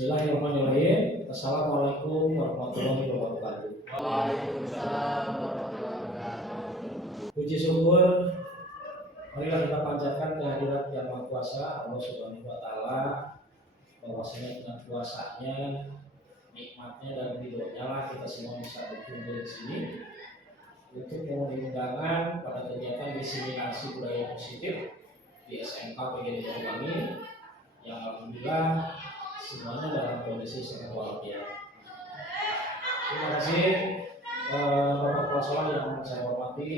Bismillahirrahmanirrahim. Assalamualaikum warahmatullahi wabarakatuh. Waalaikumsalam warahmatullahi wabarakatuh. Puji syukur marilah kita panjatkan kehadirat Yang Maha Kuasa Allah Subhanahu wa taala, bahwasanya dengan kuasanya, nikmatnya dan ridhonya lah kita semua bisa berkumpul di sini untuk memenuhi undangan pada kegiatan diseminasi budaya positif di SMK PGRI Jatiwangi yang alhamdulillah semuanya dalam kondisi sangat walafiat. Terima kasih Bapak Kepala Sekolah yang saya hormati,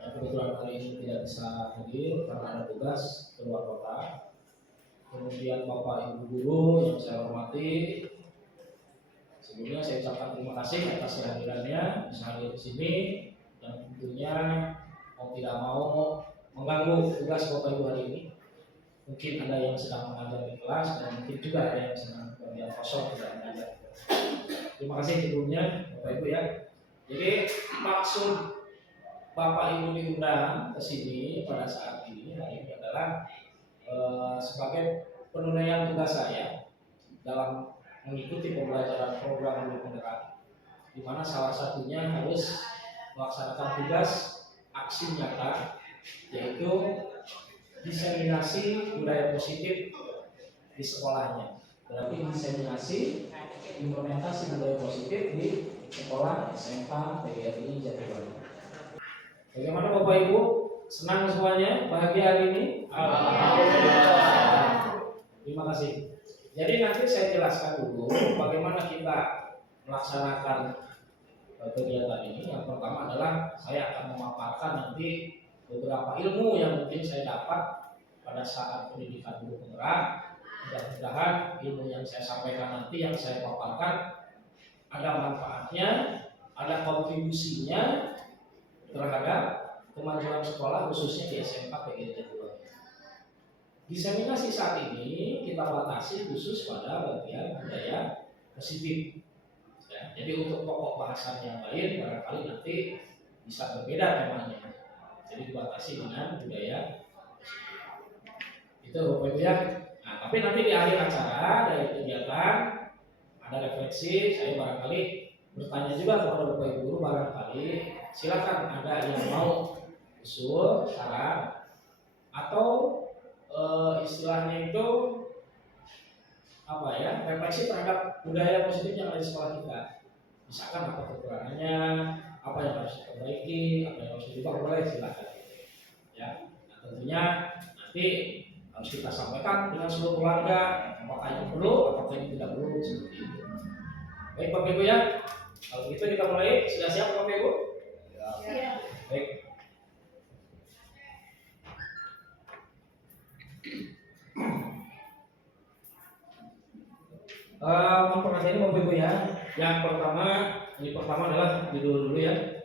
yang kebetulan hari ini tidak bisa hadir karena ada tugas keluar kota. Kemudian Bapak Ibu Guru yang saya hormati, sebelumnya saya ucapkan terima kasih atas kehadirannya bisa hadir di sini dan tentunya mau tidak mau mengganggu tugas Bapak Ibu hari ini. Mungkin ada yang sedang mengajar di kelas dan mungkin juga ada yang sedang bekerja kosong tidak mengajar. Terima kasih sebelumnya Bapak Ibu ya. Jadi maksud Bapak Ibu diundang ke sini pada saat ini hari ini adalah sebagai penunaian tugas saya dalam mengikuti pembelajaran program guru penggerak, di mana salah satunya harus melaksanakan tugas aksi nyata, yaitu diseminasi budaya positif di sekolahnya. Berarti diseminasi implementasi budaya positif di sekolah SMK PGRI Jatiwangi. Bagaimana Bapak Ibu? Senang semuanya? Bahagia hari ini? Alhamdulillah. Terima kasih. Jadi nanti saya jelaskan dulu bagaimana kita melaksanakan kegiatan ini. Yang pertama adalah saya akan memaparkan nanti beberapa ilmu yang mungkin saya dapat pada saat pendidikan guru penggerak. Mudah-mudahan ilmu yang saya sampaikan nanti, yang saya paparkan, ada manfaatnya, ada kontribusinya terhadap kemajuan sekolah khususnya di SMK PGRI Jatiwangi. Diseminasi saat ini kita batasi khusus pada bagian budaya positif. Ya, jadi untuk pokok bahasan yang lain barangkali nanti bisa berbeda temanya. Jadi dibatasi dengan budaya itu Bapak Ibu ya. Nah, tapi nanti di akhir acara dari kegiatan ada refleksi, saya barangkali bertanya juga kepada Bapak Ibu guru, barangkali silakan ada yang mau usul, saran, atau istilahnya itu apa ya, refleksi terhadap budaya positif yang ada di sekolah kita. Misalkan apa kekurangannya, apa yang harus diperbaiki, apa yang harus dirubah, boleh silakan. Ya, nah, tentunya nanti harus kita sampaikan dengan seluruh keluarga apakah ini perlu, apakah ini tidak perlu, seperti itu. Baik Bapak Ibu ya, kalau begitu kita mulai. Sudah siap Bapak Ibu? Ya. Baik. Memperhatikan Bapak Ibu ya. Yang pertama adalah judul dulu ya.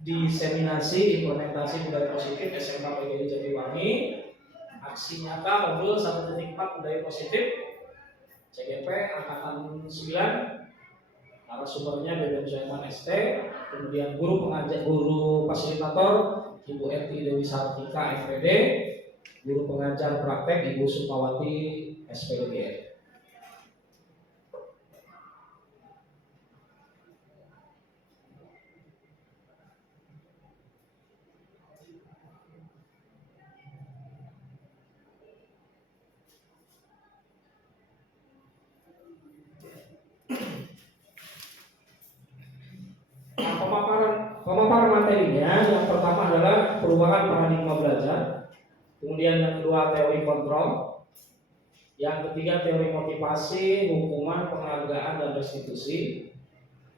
Diseminasi implementasi budaya positif SMK PGRI Jatiwangi, aksi nyata modul 1.4 budaya positif CGP angkatan 9, narasumbernya BBM Sulaiman ST, kemudian guru pengajar, guru fasilitator Ibu Eti Dewi Sartika FPD, guru pengajar praktek Ibu Sukmawati SPDGR. Pemaparan materinya yang pertama adalah perubahan paradigma belajar, kemudian yang kedua teori kontrol, yang ketiga teori motivasi, hukuman, penghargaan dan restitusi,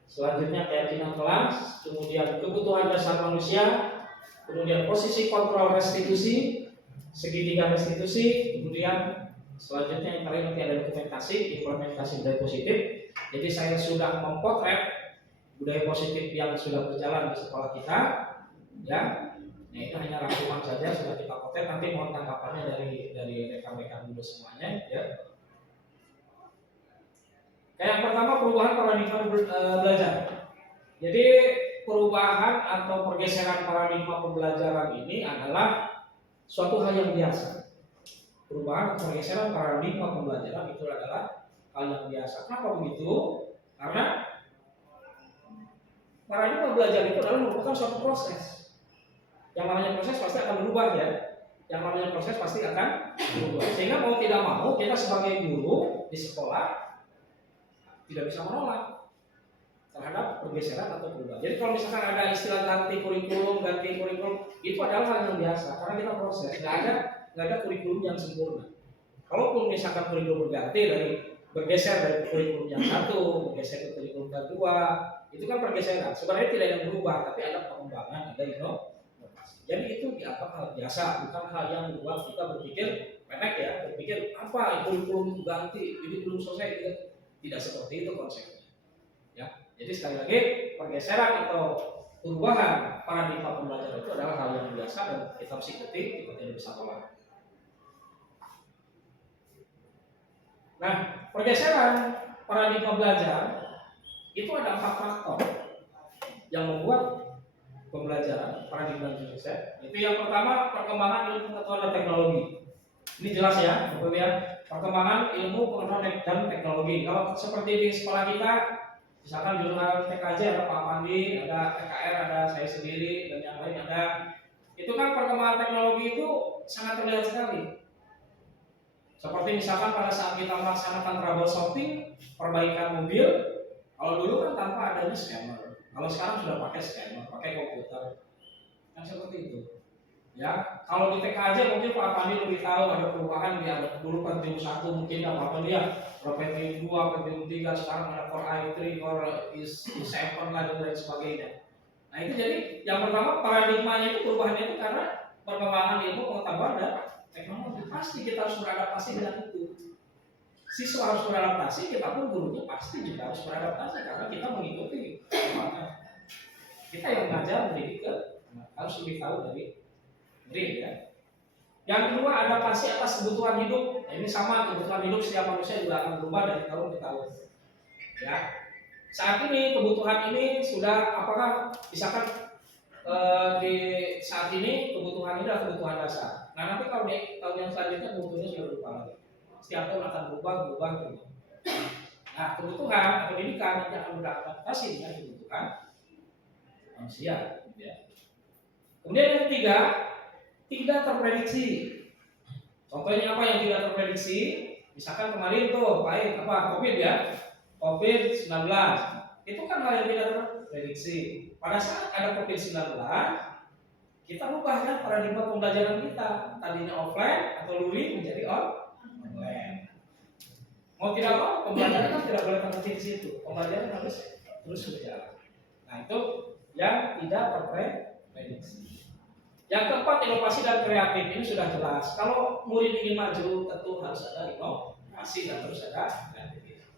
selanjutnya keyakinan kelas, kemudian kebutuhan dasar manusia, kemudian posisi kontrol restitusi, segitiga restitusi, kemudian selanjutnya yang terakhir nanti ada dokumentasi, implementasi budaya positif. Jadi saya sudah mempotret budaya positif yang sudah berjalan di sekolah kita, ya. Nah itu hanya rangkuman saja sudah kita potret. Nanti mohon tanggapannya dari rekan-rekan dulu semuanya, ya. Yang pertama perubahan paradigma belajar. Jadi perubahan atau pergeseran paradigma pembelajaran ini adalah suatu hal yang biasa. perubahan atau pergeseran paradigma pembelajaran itu adalah hal yang biasa. Kenapa begitu? Karena paradigma belajar itu adalah merupakan suatu proses. Yang namanya proses pasti akan berubah ya. Yang namanya proses pasti akan berubah. Sehingga mau tidak mau kita sebagai guru di sekolah tidak bisa menolak terhadap pergeseran atau perubahan. Jadi kalau misalkan ada istilah ganti kurikulum, itu adalah hal yang biasa karena kita proses. Nggak ada kurikulum yang sempurna. Kalaupun misalkan kurikulum bergeser dari kurikulum yang satu, bergeser ke kurikulum yang dua, itu kan pergeseran. Sebenarnya tidak ada yang berubah, tapi ada pengembangan, ada inovasi. Jadi itu dianggap hal biasa, bukan hal yang membuat kita berpikir pendek ya, berpikir apa kurikulum ganti, ini belum selesai. Tidak seperti itu konsepnya. Ya, jadi sekali lagi pergeseran atau perubahan paradigma pembelajaran itu adalah hal yang biasa dan kita harus ikuti, kita tidak bisa tolak. Nah, pergeseran paradigma belajar itu ada 4 faktor yang membuat pembelajaran paradigma belajar. Itu yang pertama, perkembangan ilmu pengetahuan dan teknologi. Ini jelas ya, kemudian perkembangan ilmu pengetahuan dan teknologi. Kalau seperti di sekolah kita, misalkan jurusan TKJ ada Pak Pandi, ada TKR, ada saya sendiri dan yang lain ada. Itu kan perkembangan teknologi itu sangat terlihat sekali. Seperti misalkan pada saat kita melaksanakan troubleshooting, perbaikan mobil, kalau dulu kan tanpa adanya scanner. Kalau sekarang sudah pakai scanner, pakai komputer. Kan seperti itu. Ya, kalau di TKJ mungkin Pak Pandi lebih tahu ada perubahan dia. Dulu Pentium 1 mungkin apa dia, Pentium 2, Pentium 3, sekarang ada Core i3, Core i7 lah dan lain sebagainya. Nah itu jadi yang pertama paradigmanya itu perubahannya itu karena perkembangan ilmu pengetahuan dan teknologi. Pasti kita harus beradaptasi dengan itu. Siswa harus beradaptasi, kita pun gurunya pasti juga harus beradaptasi karena kita mengikuti perkembangan. Kita yang mengajar mendidik harus lebih tahu dari ya. Yang kedua, adaptasi atas kebutuhan hidup. Nah, ini sama, kebutuhan hidup setiap manusia juga akan berubah dari tahun ke tahun. Ya. Saat ini kebutuhan ini sudah apakah misalkan di saat ini kebutuhan ini adalah kebutuhan dasar. Nah nanti kalau di tahun yang selanjutnya kebutuhannya sudah berubah lagi. Setiap tahun akan berubah. Nah kebutuhan pendidikan nanti akan beradaptasi dengan kebutuhan manusia. Ya. Kemudian yang ketiga, tidak terprediksi. Contohnya apa yang tidak terprediksi? Misalkan kemarin tuh baik apa COVID ya, COVID-19 itu kan hal yang tidak terprediksi. Pada saat ada COVID-19, kita ubah kan paradigma pembelajaran kita. Tadinya offline atau luring menjadi online. Mau tidak mau pembelajaran kan tidak boleh terhenti di situ. Pembelajaran harus terus berjalan. Nah itu yang tidak terprediksi. Yang keempat, inovasi dan kreatif. Ini sudah jelas. Kalau murid ingin maju, tentu harus ada inovasi dan harus ada kreativitas.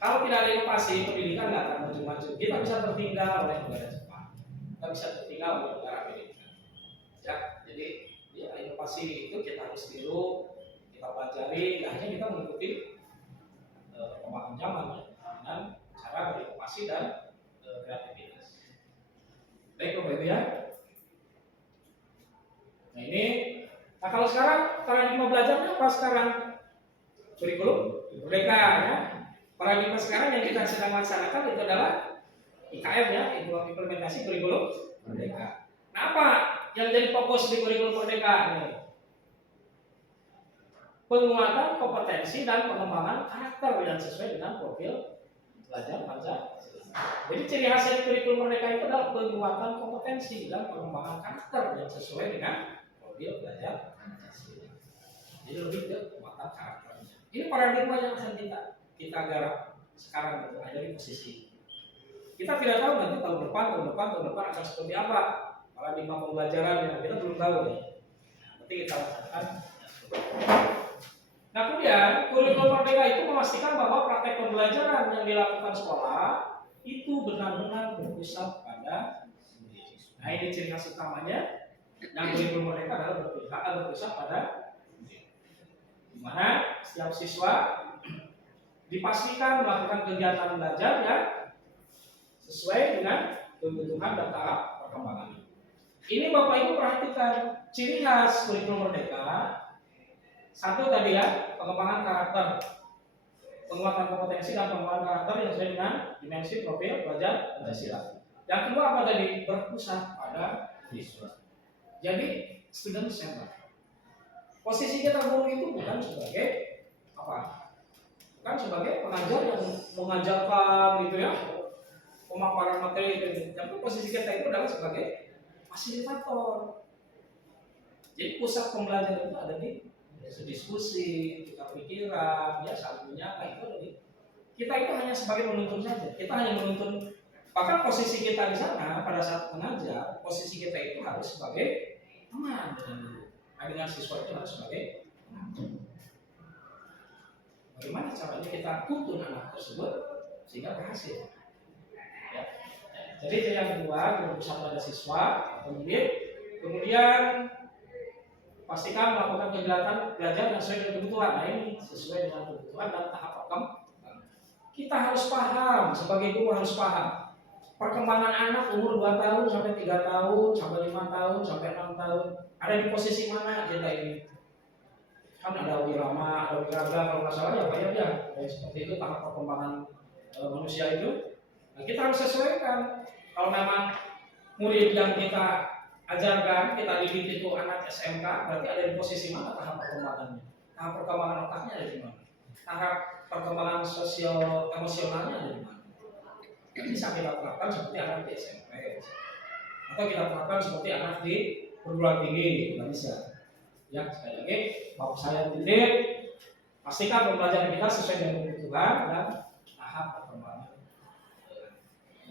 Kalau tidak ada inovasi, pendidikan nggak akan maju-maju. Kita bisa tertinggal oleh negara Jepang. Kita bisa tertinggal oleh negara Amerika. Ya, jadi ya, inovasi itu kita harus tiru, kita pelajari. Hanya kita mengikuti perkembangan zaman ya, dengan cara berinovasi dan kreativitas. Baik, Bapak Ibu ya. Nah ini, nah kalau sekarang paradigma belajarnya apa sekarang? Kurikulum Merdeka ya. Paradigma sekarang yang kita sedang laksanakan itu adalah IKM ya, implementasi kurikulum Merdeka. Nah apa yang jadi fokus di kurikulum Merdeka ini? Penguatan kompetensi dan pengembangan karakter yang sesuai dengan profil pelajar Pancasila. Jadi ciri khas dari kurikulum Merdeka itu adalah penguatan kompetensi dan pengembangan karakter yang sesuai dengan dia belajar Pancasila. Jadi lebih ke penguatan karakternya. Ini paradigma yang akan kita garap sekarang itu ada di posisi. Kita tidak tahu nanti tahun depan akan seperti apa paradigma pembelajaran yang kita belum tahu nih. Nanti kita laksanakan. Nah kemudian kurikulum Merdeka itu memastikan bahwa praktek pembelajaran yang dilakukan sekolah itu benar-benar berpusat pada siswa. Nah ini ciri khas utamanya. Yang kurikulum Merdeka adalah berpusat pada di mana setiap siswa dipastikan melakukan kegiatan belajar yang sesuai dengan kebutuhan dan tahap perkembangan. Ini Bapak Ibu perhatikan ciri khas kurikulum Merdeka Satu tadi ya, pengembangan karakter, penguatan kompetensi dan pengembangan karakter yang sesuai dengan dimensi profil pelajar Pancasila. Yang kedua apa tadi? Berpusat pada siswa. Jadi student center. Posisi kita guru itu bukan sebagai apa? Bukan sebagai pengajar yang mengajarkan gitu ya, pemaparan materi gitu. Tapi posisi kita itu adalah sebagai fasilitator. Jadi pusat pembelajaran itu ada di diskusi, tukar pikiran, ya saling menyapa itu ada di. Kita itu hanya sebagai penuntun saja. Kita hanya menuntun. Bahkan posisi kita di sana pada saat mengajar, posisi kita itu harus sebagai teman dengan siswa itu harus sebagai teman. Bagaimana caranya kita tuntun anak tersebut sehingga berhasil? Ya. Jadi itu yang kedua, berpusat pada siswa, kemudian pastikan melakukan kegiatan belajar yang sesuai dengan kebutuhan. Nah ini sesuai dengan kebutuhan dan tahap perkembangan. Kita harus paham, sebagai guru harus paham perkembangan anak umur 2 tahun sampai 3 tahun, sampai 5 tahun, sampai 6 tahun. Ada di posisi mana kita ini? Kan ada wirama, ada wiraga, kalau nggak salah ya Pak ya. Seperti itu tahap perkembangan manusia itu. Nah, kita harus sesuaikan. Kalau memang murid yang kita ajarkan, kita didik itu anak SMK, berarti ada di posisi mana tahap perkembangannya? Tahap perkembangan otaknya ada di mana? Tahap perkembangan sosial emosionalnya ada di mana? Bisa kita terapkan seperti anak di SMP, atau kita terapkan seperti anak di perguruan tinggi, nggak bisa. Ya sekali lagi, bapak saya didik, pastikan pembelajaran kita sesuai dengan kebutuhan dan tahap perkembangan.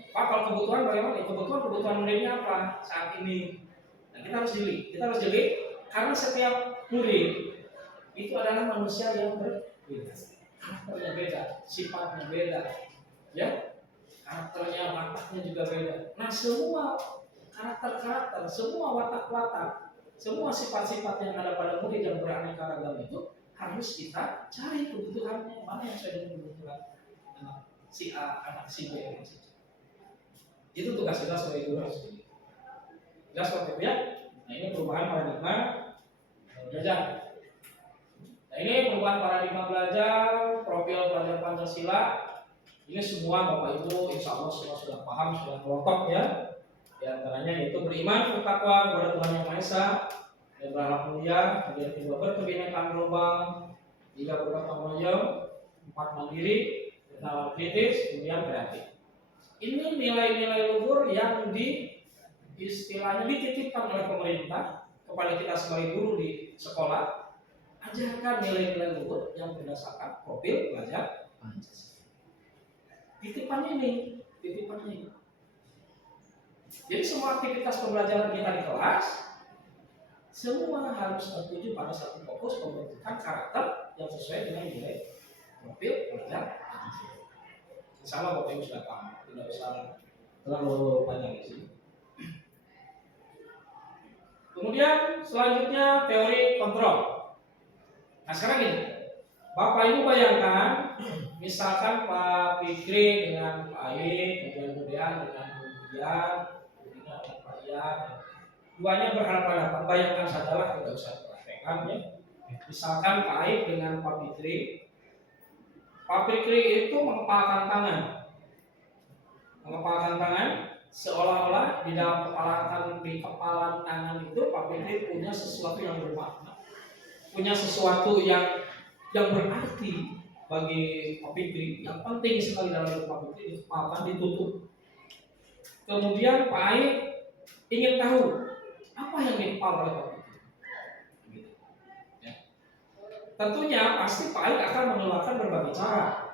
Pak, kalau kebutuhan bagaimana? Kebutuhan muridnya apa saat ini? Nah, kita harus jeli, karena setiap murid itu adalah manusia yang berbeda, karakternya beda, sifatnya beda, ya. Karakternya, wataknya juga beda. Nah semua karakter, semua watak, semua sifat-sifat yang ada pada murid yang beraneka ragam itu harus kita cari kebutuhannya, mana yang sesuai dengan kebutuhan anak si A, anak si B, anak si C. Itu tugas kita sebagai guru harus ini. Jelas Bapak ya? Nah ini perubahan paradigma belajar. Nah ini perubahan paradigma belajar, profil pelajar Pancasila. Ini semua Bapak Ibu insya Allah semua sudah paham, sudah kelompok ya. Di antaranya yaitu beriman, bertakwa kepada Tuhan Yang Maha Esa, dan berharap mulia, kemudian kedua berkebinekaan gelombang, tiga bergotong royong, 4 mandiri, bernalar kritis, kemudian kreatif. Ini nilai-nilai luhur yang istilahnya dititipkan oleh pemerintah kepada kita sebagai guru di sekolah. Ajarkan nilai-nilai luhur yang berdasarkan profil pelajar Pancasila. Titipannya ini. Jadi semua aktivitas pembelajaran kita di kelas semua harus tertuju pada satu fokus pembentukan karakter yang sesuai dengan nilai profil pelajar. Insya Allah Bapak Ibu sudah paham, tidak usah terlalu panjang di sini. Kemudian selanjutnya teori kontrol. Nah sekarang ini Bapak Ibu bayangkan, misalkan Pak Fikri dengan Pak Aik, kemudian dengan kemudian dengan Pak Ian, duanya berhadapan-hadapan. Bayangkan sajalah, tidak usah praktekkan ya. Misalkan Pak Aik dengan Pak Fikri. Pak Fikri itu mengepalkan tangan, seolah-olah di dalam kepalan tangan itu Pak Fikri punya sesuatu yang bermakna, punya sesuatu yang berarti bagi Pak Fikri, yang penting sekali dalam hidup Pak Fikri, dikepalkan, ditutup. Kemudian Pak Aik ingin tahu apa yang dikepal oleh Pak Fikri. Ya. Tentunya pasti Pak Aik akan mengeluarkan berbagai cara,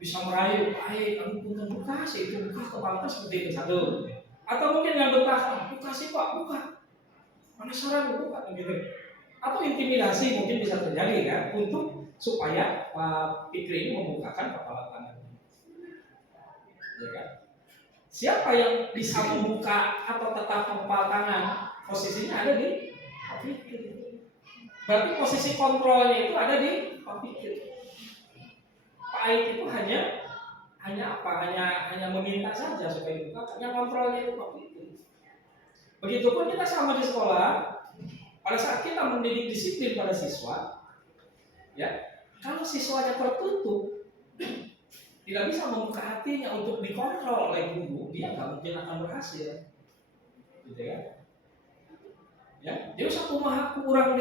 bisa merayu Pak Aik, kamu punten buka sih itu buka kepala seperti itu satu. Atau mungkin yang buka sih Pak, buka. Penasaran buka gitu. Atau intimidasi mungkin bisa terjadi kan untuk supaya Pak Fikri ini membukakan kepala tangannya. Ya kan? Siapa yang bisa membuka atau tetap kepala tangan? Posisinya ada di Pak Fikri. Berarti posisi kontrolnya itu ada di Pak Fikri. Pak Aik itu hanya apa? Hanya meminta saja supaya dibuka. Yang kontrolnya itu Pak Fikri. Begitupun kita sama di sekolah. Pada saat kita mendidik disiplin pada siswa, Ya, kalau siswanya tertutup, tidak bisa membuka hatinya untuk dikontrol oleh guru, dia nggak mungkin akan berhasil, gitu ya. Ya, jadi satu maha kurang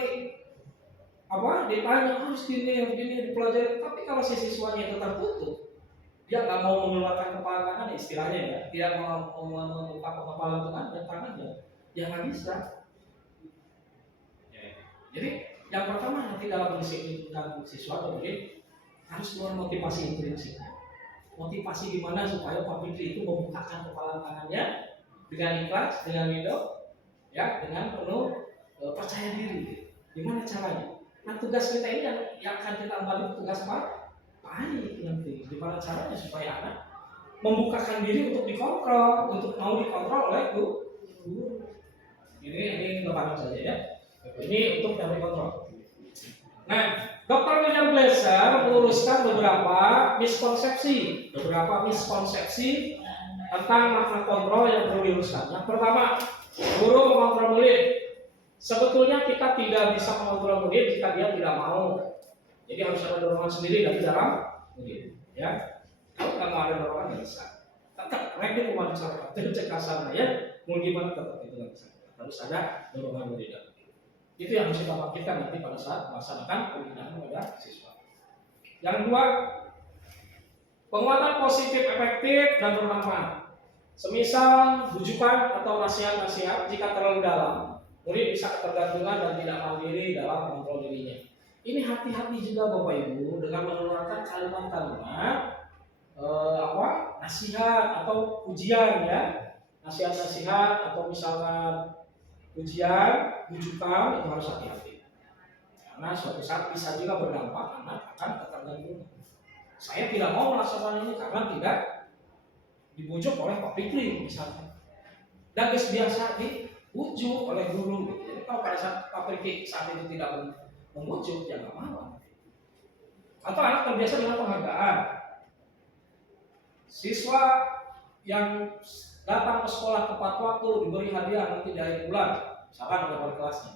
ditanya harus gini dipelajari, tapi kalau si siswanya itu tertutup, dia nggak mau mengeluarkan kepala tangan, istilahnya ya, dia mau membuka kepala tangannya, ya nggak bisa. Ya. Jadi yang pertama nanti dalam mendisiplinkan siswa mungkin harus keluar motivasi intrinsik. Motivasi gimana supaya Pak Fikri itu membukakan kepala tangannya dengan ikhlas, dengan ridho, ya, dengan penuh percaya diri. Gimana caranya? Nah, tugas kita ini yang akan kita ambil tugas baik nanti. Gimana caranya supaya anak membukakan diri untuk dikontrol, untuk mau dikontrol oleh guru. Ini gambaran saja ya. Ini untuk yang dikontrol. Nah, Dr. William Glasser meluruskan beberapa miskonsepsi tentang makna kontrol yang perlu diluruskan. Yang pertama, guru mengontrol murid. Sebetulnya kita tidak bisa mengontrol murid jika dia tidak mau. Jadi harus ada dorongan sendiri dari dalam murid. Ya, kalau nggak mau ada dorongan nggak bisa. Tetap, mereka mau bicara, cek kasarnya ya, mau gimana tetap itu nggak bisa. Harus ada dorongan murid. Itu yang harus kita bangkitkan nanti pada saat melaksanakan pembinaan pada siswa. Yang kedua, penguatan positif, efektif, dan bermanfaat. Semisal bujukan atau nasihat-nasihat jika terlalu dalam, murid bisa ketergantungan dan tidak mandiri dalam mengontrol dirinya. Ini hati-hati juga Bapak Ibu dengan mengeluarkan kalimat-kalimat nasihat atau pujian ya, nasihat-nasihat atau misalkan ujian, bujukan itu harus hati-hati. Karena suatu saat bisa juga berdampak anak akan ketergantungan. Saya tidak mau melaksanakan ini karena tidak dibujuk oleh Pak Fikri misalnya. Dan biasa dibujuk oleh guru. Jadi kalau pada saat Pak Fikri saat itu tidak membujuk, ya nggak mau. Atau anak terbiasa dengan penghargaan. Siswa yang datang ke sekolah tepat waktu diberi hadiah nanti di akhir bulan, misalkan oleh wali kelasnya.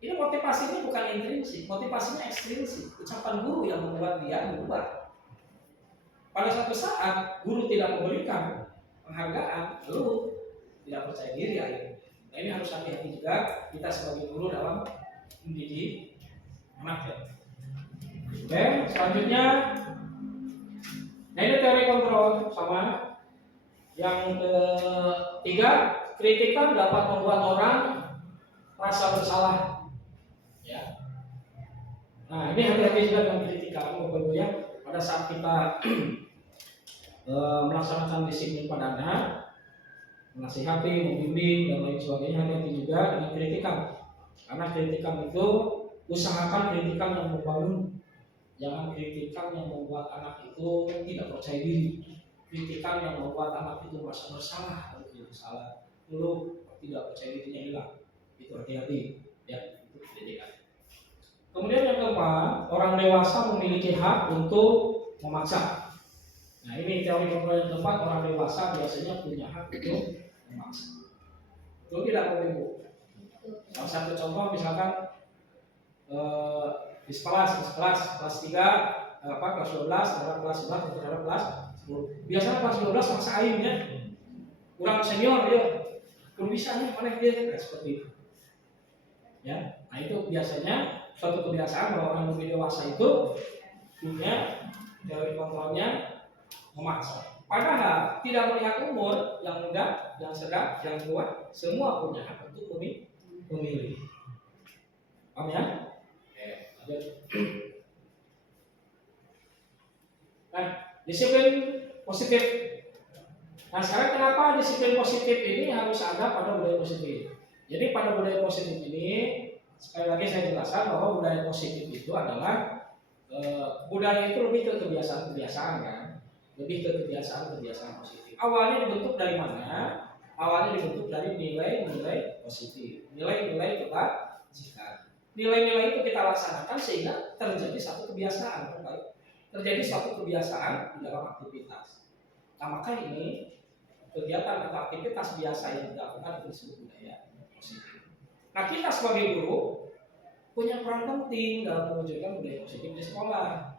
Ini motivasinya bukan intrinsik, motivasinya ekstrinsik. Ucapan guru yang membuat dia berubah. Pada suatu saat guru tidak memberikan penghargaan, lalu tidak percaya diri akhirnya. Nah, ini harus hati-hati juga kita sebagai guru dalam mendidik anak ya. Oke, selanjutnya, nah ini teori kontrol sama. Yang ketiga, kritikan dapat membuat orang merasa bersalah. Ya. Nah, ini hati-hati juga dengan kritikan, Bapak Ibu ya. Pada saat kita melaksanakan disiplin pada anak, menasihati, membimbing dan lain sebagainya, hati-hati juga dengan kritikan. Karena kritikan itu usahakan kritikan yang membangun, jangan kritikan yang membuat anak itu tidak percaya diri. Kritikan yang membuat anak itu merasa bersalah, kalau salah, lalu tidak percaya dirinya hilang. Itu hati-hati, ya. Itu kritikan. Kemudian yang keempat, orang dewasa memiliki hak untuk memaksa. Nah, ini teori kontrol yang keempat, orang dewasa biasanya punya hak untuk memaksa. Itu tidak Bapak Ibu. Salah satu contoh misalkan di kelas 3, kelas 12, terhadap kelas 11, terhadap kelas 10. Biasanya kelas 12 maksa aing ya. Kurang senior dia. Kurang bisa nih mana dia seperti itu. Ya. Nah, itu biasanya suatu kebiasaan bahwa orang lebih dewasa itu punya teori kontrolnya memaksa. Padahal tidak melihat umur, yang muda, yang sedang, yang tua, semua punya hak untuk memilih. Paham ya? Lanjut. Nah, disiplin positif. Nah, sekarang kenapa disiplin positif ini harus ada pada budaya positif? Jadi pada budaya positif ini, sekali lagi saya jelaskan bahwa budaya positif itu adalah budaya itu lebih ke kebiasaan-kebiasaan kan, lebih ke kebiasaan-kebiasaan positif. Awalnya dibentuk dari mana? Awalnya dibentuk dari nilai-nilai positif, nilai-nilai kebajikan. Nilai-nilai itu kita laksanakan sehingga terjadi satu kebiasaan, terjadi suatu kebiasaan di dalam aktivitas. Nah, maka ini kegiatan atau aktivitas biasa yang dilakukan itu disebut budaya positif. Nah, kita sebagai guru punya peran penting dalam mewujudkan budaya positif di sekolah.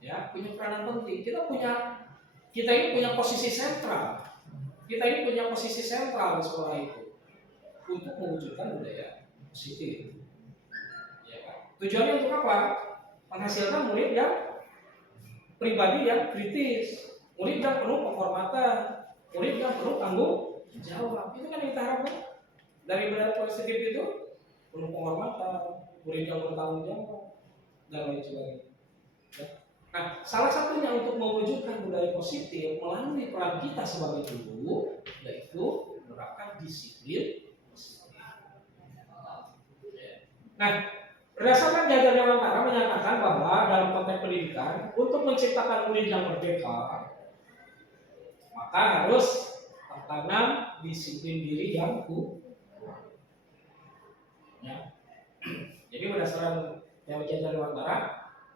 Ya, punya peranan penting. Kita ini punya posisi sentral. Kita ini punya posisi sentral di sekolah itu untuk mewujudkan budaya positif. Ya kan? Tujuannya untuk apa? Menghasilkan murid yang pribadi yang kritis, murid yang penuh penghormatan, murid yang penuh tanggung jawab. Itu kan yang kita harapkan dari budaya positif itu, penuh penghormatan, murid yang bertanggung jawab dan lain sebagainya. Ya. Nah, salah satunya untuk mewujudkan budaya positif melalui peran kita sebagai guru, yaitu menerapkan disiplin positif. Nah, berdasarkan Jajar Dewantara menyatakan bahwa dalam konteks pendidikan, untuk menciptakan murid yang merdeka, maka harus tertanam disiplin diri yang kuat. Ya. Jadi berdasarkan Jajar Dewantara,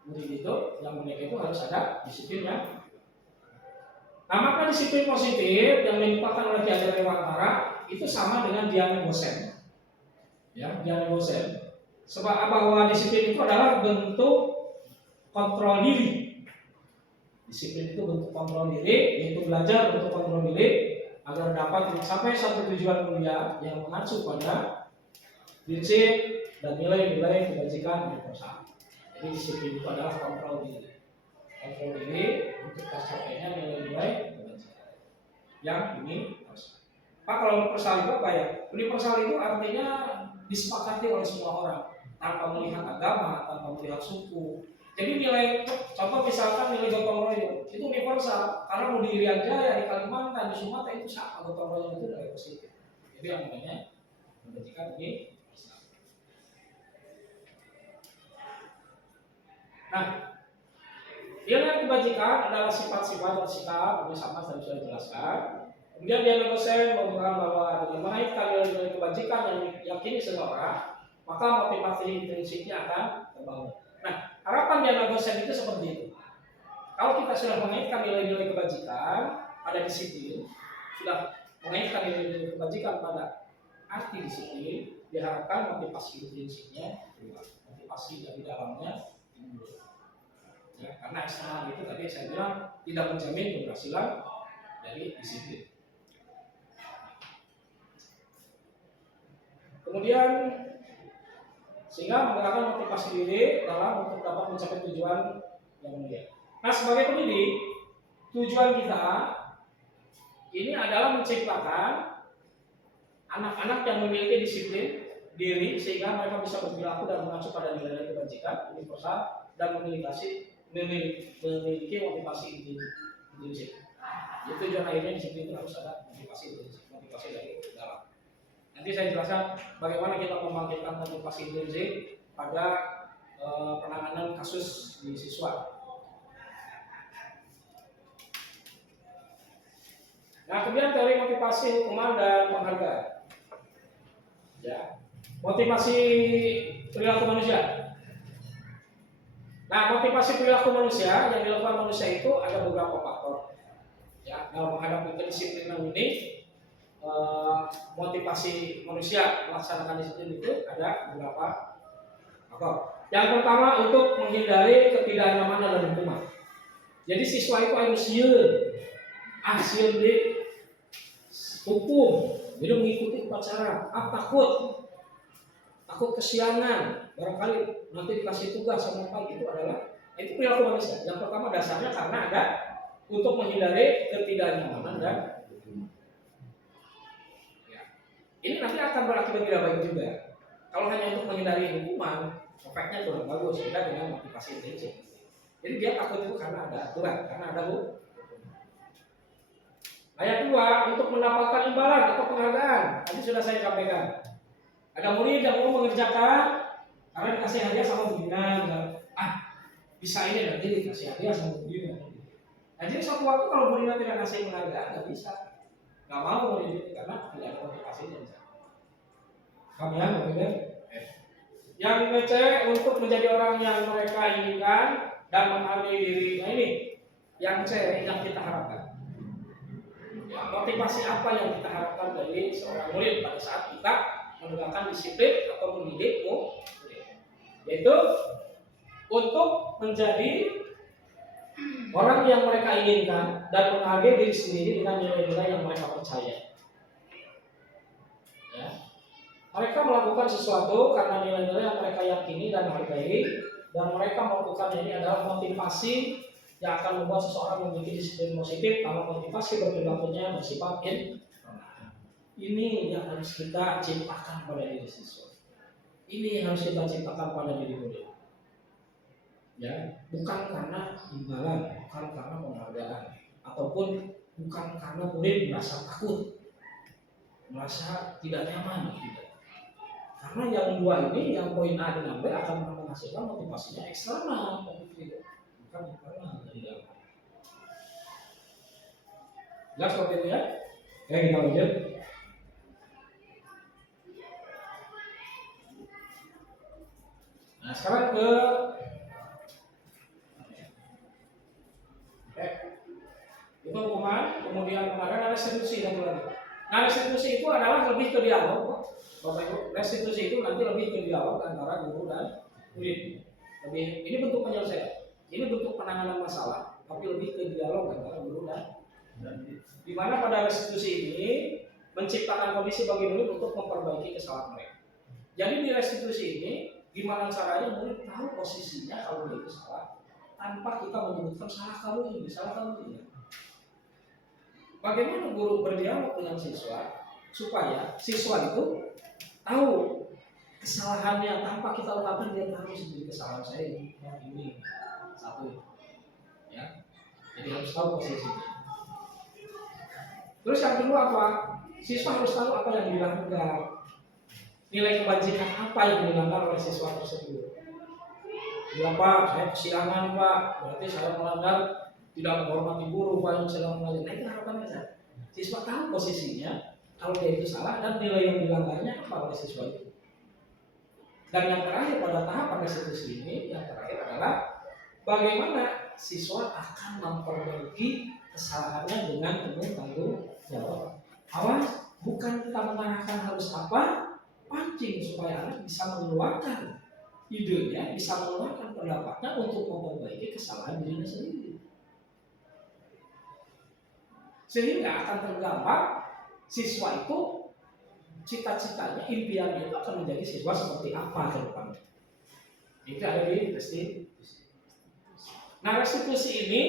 murid itu yang merdeka itu harus ada disiplin yang. Nah, maka disiplin positif yang dilupakan oleh Jajar Dewantara itu sama dengan Dian Gosen. Ya, Dian Gosen. Sebab bahwa disiplin itu adalah bentuk kontrol diri. Disiplin itu bentuk kontrol diri, yaitu belajar bentuk kontrol diri agar dapat mencapai satu tujuan mulia yang mengacu pada prinsip dan nilai-nilai kebajikan universal. Jadi disiplin itu adalah kontrol diri. Kontrol diri untuk tercapainya nilai-nilai kebajikan yang ini harus. Pak, kalau universal itu apa ya? Universal itu artinya disepakati oleh semua orang tanpa melihat agama, tanpa melihat suku. Jadi nilai, contoh misalkan nilai gotong royong itu universal karena mau di Irian Jaya, di Kalimantan, di Sumatera itu sama gotong royong itu nilai positif. Jadi yang namanya kebajikan ini. Nah, nilai kebajikan adalah sifat-sifat dan sikap ini sama tadi sudah dijelaskan. Kemudian dia Gosen mengatakan bahwa dengan mengaitkan nilai kebajikan yang diyakini seseorang, maka motivasi intrinsiknya akan terbangun. Nah, harapan Dian Gosen itu seperti itu. Kalau kita sudah mengaitkan nilai-nilai kebajikan pada disiplin, sudah mengaitkan nilai-nilai kebajikan pada arti disiplin, diharapkan motivasi intrinsiknya keluar, motivasi dari dalamnya timbul. Ya, karena eksternal itu tadi saya bilang tidak menjamin keberhasilan dari disiplin. Kemudian sehingga menggerakkan motivasi diri dalam untuk dapat mencapai tujuan yang mulia. Nah, sebagai pendidik, tujuan kita ini adalah menciptakan anak-anak yang memiliki disiplin diri sehingga mereka bisa berperilaku dan mengacu pada nilai-nilai kebajikan universal dan memiliki motivasi intrinsik. Jadi tujuan akhirnya disiplin itu harus ada motivasi intrinsik, motivasi dari dalam. Nanti saya jelaskan bagaimana kita membangkitkan motivasi intrinsik pada penanganan kasus di siswa. Nah, kemudian teori motivasi hukuman dan penghargaan. Ya, motivasi perilaku manusia. Nah, motivasi perilaku manusia yang dilakukan manusia itu ada beberapa faktor. Ya, dalam menghadapi kedisiplinan ini. Motivasi manusia melaksanakan disiplin itu ada beberapa faktor. Yang pertama untuk menghindari ketidaknyamanan dan hukuman. Jadi siswa itu harus sieun di hukum, jadi mengikuti upacara. Takut kesiangan, barangkali nanti dikasih tugas sama apa itu perilaku manusia. Yang pertama dasarnya karena ada untuk menghindari ketidaknyamanan dan ini nanti akan berakibat tidak baik juga. Kalau hanya untuk menghindari hukuman, efeknya kurang bagus. Beda dengan motivasi intrinsik. Jadi dia takut itu karena ada aturan, karena ada hukum. Nah, yang kedua, untuk mendapatkan imbalan atau penghargaan. Tadi sudah saya sampaikan. Ada murid yang mau mengerjakan karena dikasih hadiah sama bimbingan. Bisa ini nanti dikasih hadiah sama bimbingan. Nah, jadi suatu waktu kalau muridnya tidak kasih penghargaan, nggak bisa. Nggak mau murid itu karena tidak ada motivasinya. Kami kemudian yang C untuk menjadi orang yang mereka inginkan dan menghargai diri. Nah, ini yang C yang kita harapkan. Ya, motivasi apa yang kita harapkan dari seorang murid pada saat kita menegakkan disiplin atau mendidik murid. yaitu untuk menjadi orang yang mereka inginkan dan menghargai diri sendiri dengan nilai-nilai yang mereka percaya. Ya. Mereka melakukan sesuatu karena nilai-nilai yang mereka yakini dan hargai, dan mereka melakukannya ini adalah motivasi yang akan membuat seseorang memiliki disiplin positif kalau motivasi berperilakunya bersifat internal. Ini yang harus kita ciptakan pada diri siswa. Ini yang harus kita ciptakan pada diri murid. Ya, bukan karena imbalan, bukan karena penghargaan, ataupun bukan karena murid merasa takut, merasa tidak nyaman, tidak. Karena yang dua ini, yang poin A dan B akan menghasilkan motivasinya eksternal, bukan internal dari dalam. Jelas seperti itu ya? Oke, kita lanjut. Nah, sekarang ke itu hukuman, kemudian penghargaan, restitusi dan lagi. Nah, restitusi itu adalah lebih ke dialog, Bapak Ibu. Restitusi itu nanti lebih ke dialog antara guru dan murid. Ini bentuk penyelesaian, ini bentuk penanganan masalah, tapi lebih ke dialog antara guru dan murid. Di mana pada restitusi ini menciptakan kondisi bagi murid untuk memperbaiki kesalahan mereka. Jadi di restitusi ini, gimana caranya murid tahu posisinya kalau dia itu salah, tanpa kita menyebutkan salah kamu ini, salah kamu ini. Bagaimana guru berdialog dengan siswa supaya siswa itu tahu kesalahannya tanpa kita ungkapkan, dia tahu sendiri kesalahan saya ini satu, ya. Jadi harus tahu posisinya. Terus yang kedua apa? Siswa harus tahu apa yang dilanggar, nilai kebajikan apa yang dilanggar oleh siswa tersebut. Ya Pak, saya kesiangan Pak, berarti saya melanggar tidak menghormati guru, Pak yang sedang mengajar. Nah itu harapannya saya. Siswa tahu posisinya kalau dia itu salah dan nilai yang dilanggarnya apa oleh siswa itu. Dan yang terakhir pada tahapan restitusi ini, yang terakhir adalah bagaimana siswa akan memperbaiki kesalahannya dengan penuh tanggung jawab. Awas, bukan kita mengarahkan harus apa, pancing supaya anak bisa mengeluarkan idenya, bisa mengeluarkan pendapatnya untuk memperbaiki kesalahan dirinya sendiri. Sehingga akan tergambar siswa itu cita-citanya, impiannya itu akan menjadi siswa seperti apa ke depannya. Itu ada di restitusi. Nah, restitusi ini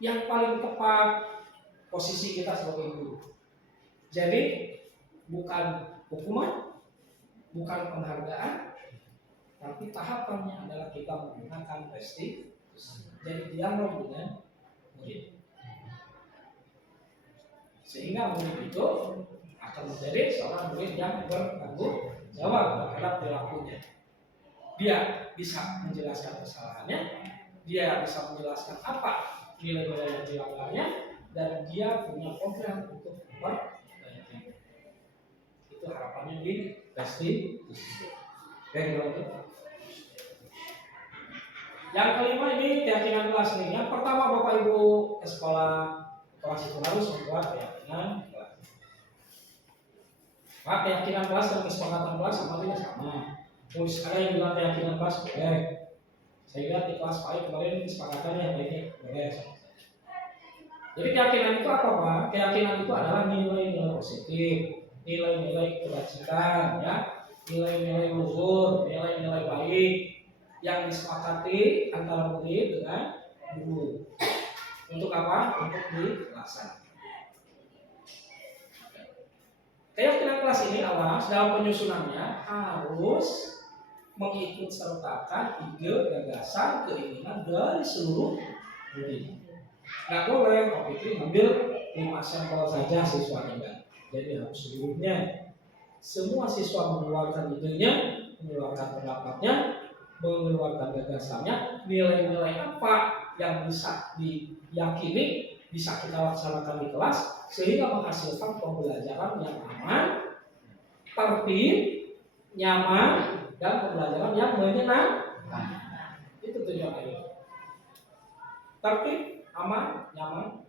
yang paling tepat posisi kita sebagai guru. Jadi bukan hukuman, bukan penghargaan, tapi tahapannya adalah kita menggunakan restitusi. Jadi dialog dengan murid. Sehingga murid itu akan menjadi seorang murid yang bertanggung jawab terhadap perilakunya. Dia bisa menjelaskan kesalahannya, dia bisa menjelaskan apa nilai-nilai yang dilanggarnya, dan dia punya program untuk memperbaiki. Itu harapannya di restitusi. Oke, yang kelima ini keyakinan kelas nih. Yang pertama Bapak Ibu ke sekolah kelas itu harus membuat keyakinan kelas. Pak, keyakinan kelas dan kesepakatan kelas sama. Mungkin ada yang bilang keyakinan kelas boleh. Saya lihat di kelas PAI kemarin kesepakatannya ini boleh. Jadi keyakinan itu apa Pak? Keyakinan itu adalah nilai-nilai positif, nilai-nilai kebajikan, ya, nilai-nilai luhur, nilai-nilai baik yang disepakati antara murid dengan guru. Untuk apa? Untuk dilaksanakan. Keyakinan kelas ini awas dalam penyusunannya harus mengikut sertakan ide, gagasan, keinginan dari seluruh murid. Nggak boleh Pak Fikri ngambil 5 sampel saja siswanya, jadi harus seluruhnya. Semua siswa mengeluarkan idenya, mengeluarkan pendapatnya, mengeluarkan gagasannya, nilai-nilai apa yang bisa diyakini bisa kita laksanakan di kelas sehingga menghasilkan pembelajaran yang aman, tertib, nyaman, dan pembelajaran yang menyenangkan. Itu tujuannya. Tertib, aman, nyaman.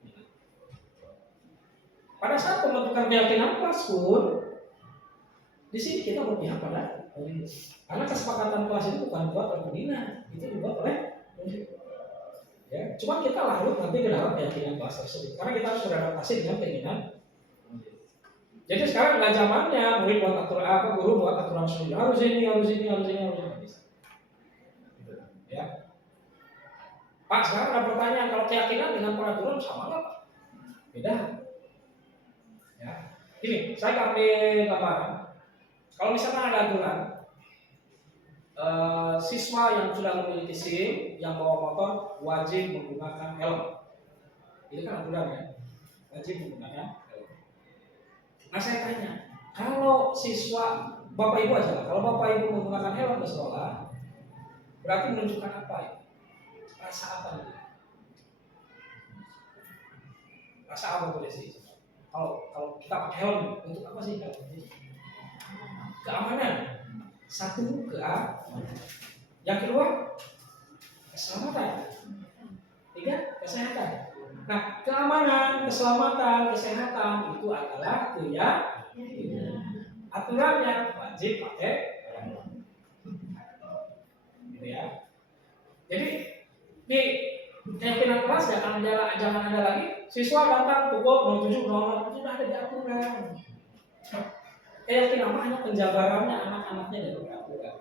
Pada saat pembentukan keyakinan kelas pun, di sini kita berpihak pada Karena kesepakatan kelas itu bukan buat oleh pembina, itu dibuat oleh ya. Cuma kita larut nanti ke dalam keyakinan kelas tersebut. Karena kita harus beradaptasi dengan keinginan. Jadi sekarang nggak zamannya murid buat aturan apa, guru buat aturan sendiri. Harus ini, harus ini, harus ini, harus ini. Ya. Pak, sekarang ada pertanyaan, kalau keyakinan dengan peraturan sama nggak Pak? Beda. Ya. Ini saya ambil gambaran. Kalau misalnya ada aturan, siswa yang sudah memiliki SIM, yang bawa motor wajib menggunakan helm. Itu kan aturan ya, wajib menggunakan helm. Nah saya tanya, kalau siswa, bapak ibu aja lah, kalau bapak ibu menggunakan helm di sekolah, berarti menunjukkan apa ya? Rasa apa itu? Rasa apa boleh sih? Kalau kita pakai helm, untuk apa sih helm? Keamanan. Satu, keamanan. Yang kedua, keselamatan. Tiga, kesehatan. Nah, keamanan, keselamatan, kesehatan itu adalah keyakinan. Aturannya wajib pakai helm. Gitu ya. Jadi di keyakinan kelas jangan ada lagi siswa datang pukul 07.00 itu sudah ada di aturan. Keyakinan hanya penjabarannya anak-anaknya dari peraturan.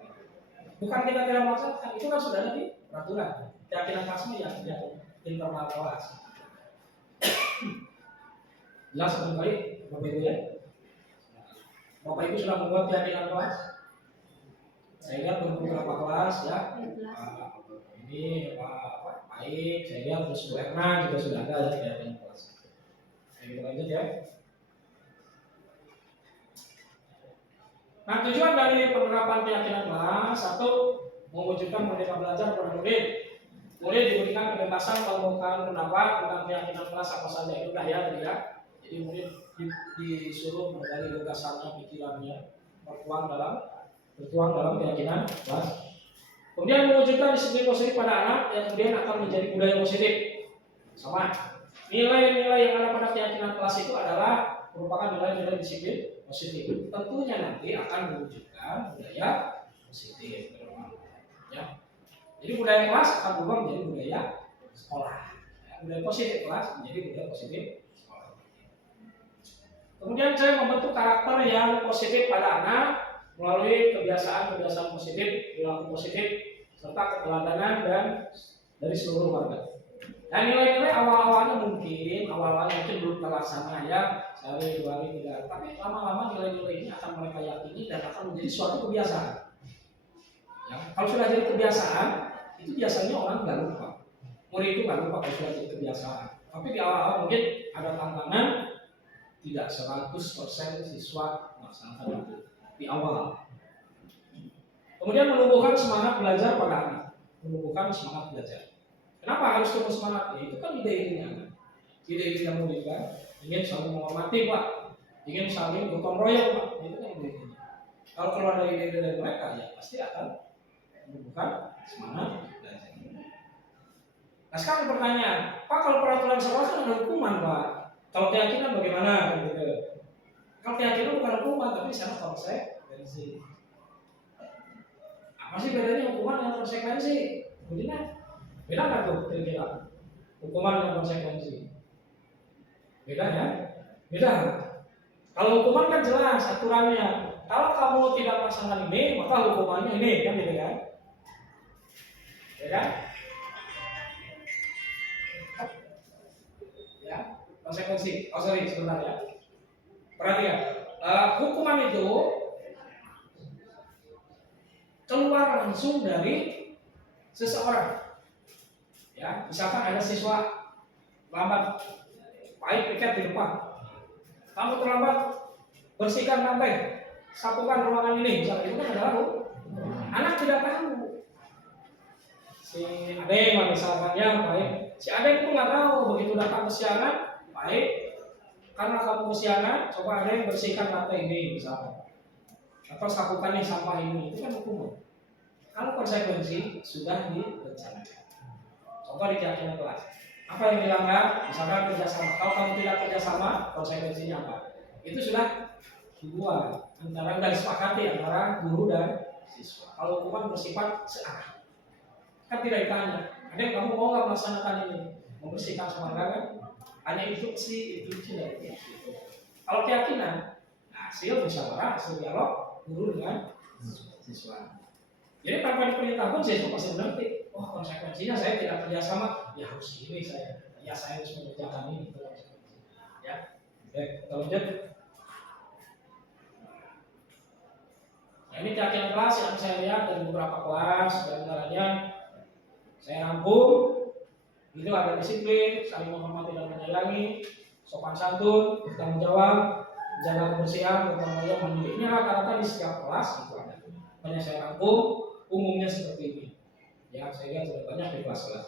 Bukan kita tidak melaksanakan, itu kan sudah ada di peraturan. Keyakinan kelasnya yang internal kelas. Jelas sekali Bapak Ibu ya. Bapak Ibu sudah membuat keyakinan kelas. Saya lihat beberapa kelas ya. Ini apa baik, saya lihat terus Bu Erna juga sudah ada ya keyakinan kelas. Kita lanjut ya. Nah, tujuan dari penerapan keyakinan kelas satu, mewujudkan merdeka belajar pada murid. Murid diberikan kebebasan melakukan pendapat tentang keyakinan kelas apa saja itu dah ya, jadi murid disuruh menggali gagasannya, pikirannya, bertuang dalam keyakinan kelas. Kemudian mewujudkan disiplin positif pada anak yang kemudian akan menjadi budaya positif. Sama. Nilai-nilai yang ada pada keyakinan kelas itu adalah merupakan nilai-nilai disiplin positif. Tentunya nanti akan mewujudkan budaya positif. Ya. Jadi budaya kelas akan berubah menjadi budaya sekolah. Ya, budaya positif kelas menjadi budaya positif sekolah. Kemudian saya membentuk karakter yang positif pada anak melalui kebiasaan-kebiasaan positif, perilaku positif, serta keteladanan dan dari seluruh warga. Dan nilai-nilai awal-awalnya mungkin belum terlaksana ya, sehari, 2 hari, 3 hari. Tapi lama-lama nilai-nilai ini akan mereka yakini dan akan menjadi suatu kebiasaan. Ya, kalau sudah jadi kebiasaan, itu biasanya orang nggak lupa. Murid itu nggak lupa kalau sudah jadi kebiasaan. Tapi di awal-awal mungkin ada tantangan, tidak 100% siswa melaksanakan itu di awal. Kemudian menumbuhkan semangat belajar pada anak, menumbuhkan semangat belajar. Kenapa harus tumbuh semangat? Ya, itu kan ide-idenya anak. Ide-idenya murid kan, ingin saling menghormati Pak, ingin saling gotong royong Pak, itu kan ide-idenya. Kalau keluar dari ide-ide dari mereka, ya pasti akan menumbuhkan semangat belajar. Nah sekarang pertanyaan, Pak kalau peraturan sekolah kan ada hukuman Pak, kalau keyakinan bagaimana? Gitu. Kalau keyakinan bukan hukuman, tapi sana konsekuensi. Apa sih bedanya hukuman dengan konsekuensi? Beda nggak tuh kira-kira? Hukuman dengan konsekuensi. Beda ya? Beda. Kalau hukuman kan jelas aturannya. Kalau kamu tidak melaksanakan ini, maka hukumannya ini, kan gitu kan? Ya kan? Ya, konsekuensi. Oh sorry, sebentar ya. Perhatikan, hukuman itu keluar langsung dari seseorang. Ya, misalkan ada siswa lambat, pahit piket di depan. Kamu terlambat, bersihkan lantai, sapukan ruangan ini. Misalnya itu kan adalah anak tidak tahu. Si Adeng misalkan ya baik, si Adeng itu nggak tahu begitu datang kesiangan, baik. Karena kamu kesiangan, coba Adeng bersihkan lantai ini misalkan. Atau sapukan nih sampah ini, itu kan hukuman. Kalau konsekuensi sudah direncanakan. Contoh di keyakinan kelas. Apa yang dilanggar? Misalkan kerjasama. Kalau kamu tidak kerjasama, konsekuensinya apa? Itu sudah Dua antara udah disepakati antara guru dan siswa. Kalau hukuman bersifat searah, kan tidak ditanya, ada kamu mau nggak melaksanakan ini, membersihkan semangga kan? Hanya instruksi dari itu. Kalau keyakinan, hasil musyawarah, hasil dialog guru dengan siswa. Jadi tanpa diperintah pun siswa pasti mengerti. Oh konsekuensinya saya tidak kerjasama, ya harus ini saya harus mengerjakan ini. Ya, oke, kita lanjut. Nah, ini keyakinan kelas yang saya lihat dari beberapa kelas, dan antaranya saya rangkum. Itu ada disiplin, saling menghormati dan menyayangi, sopan santun, bertanggung jawab, menjaga kebersihan, bertanggung jawab, mandiri. Ini rata-rata di setiap kelas itu ada. Banyak saya rangkum, umumnya seperti ini. Ya, saya lihat sudah banyak di kelas-kelas.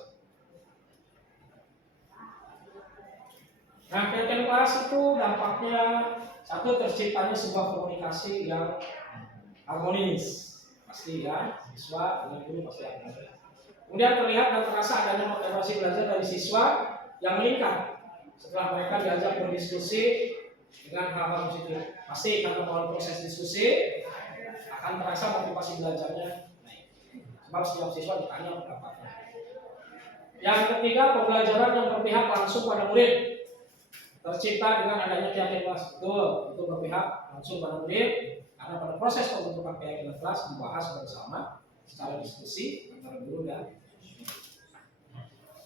Nah, keyakinan kelas itu dampaknya satu, terciptanya sebuah komunikasi yang harmonis, pasti ya, siswa dengan guru pasti harmonis. Kemudian terlihat dan terasa adanya motivasi belajar dari siswa yang meningkat setelah mereka diajak berdiskusi dengan hal-hal positif. Pasti karena melalui proses diskusi akan terasa motivasi belajarnya naik. Sebab setiap siswa ditanya pendapatnya. Yang ketiga, pembelajaran yang berpihak langsung pada murid. Tercipta dengan adanya keyakinan kelas. Betul, itu berpihak langsung pada murid karena pada proses pembentukan keyakinan kelas dibahas bersama secara diskusi antara guru dan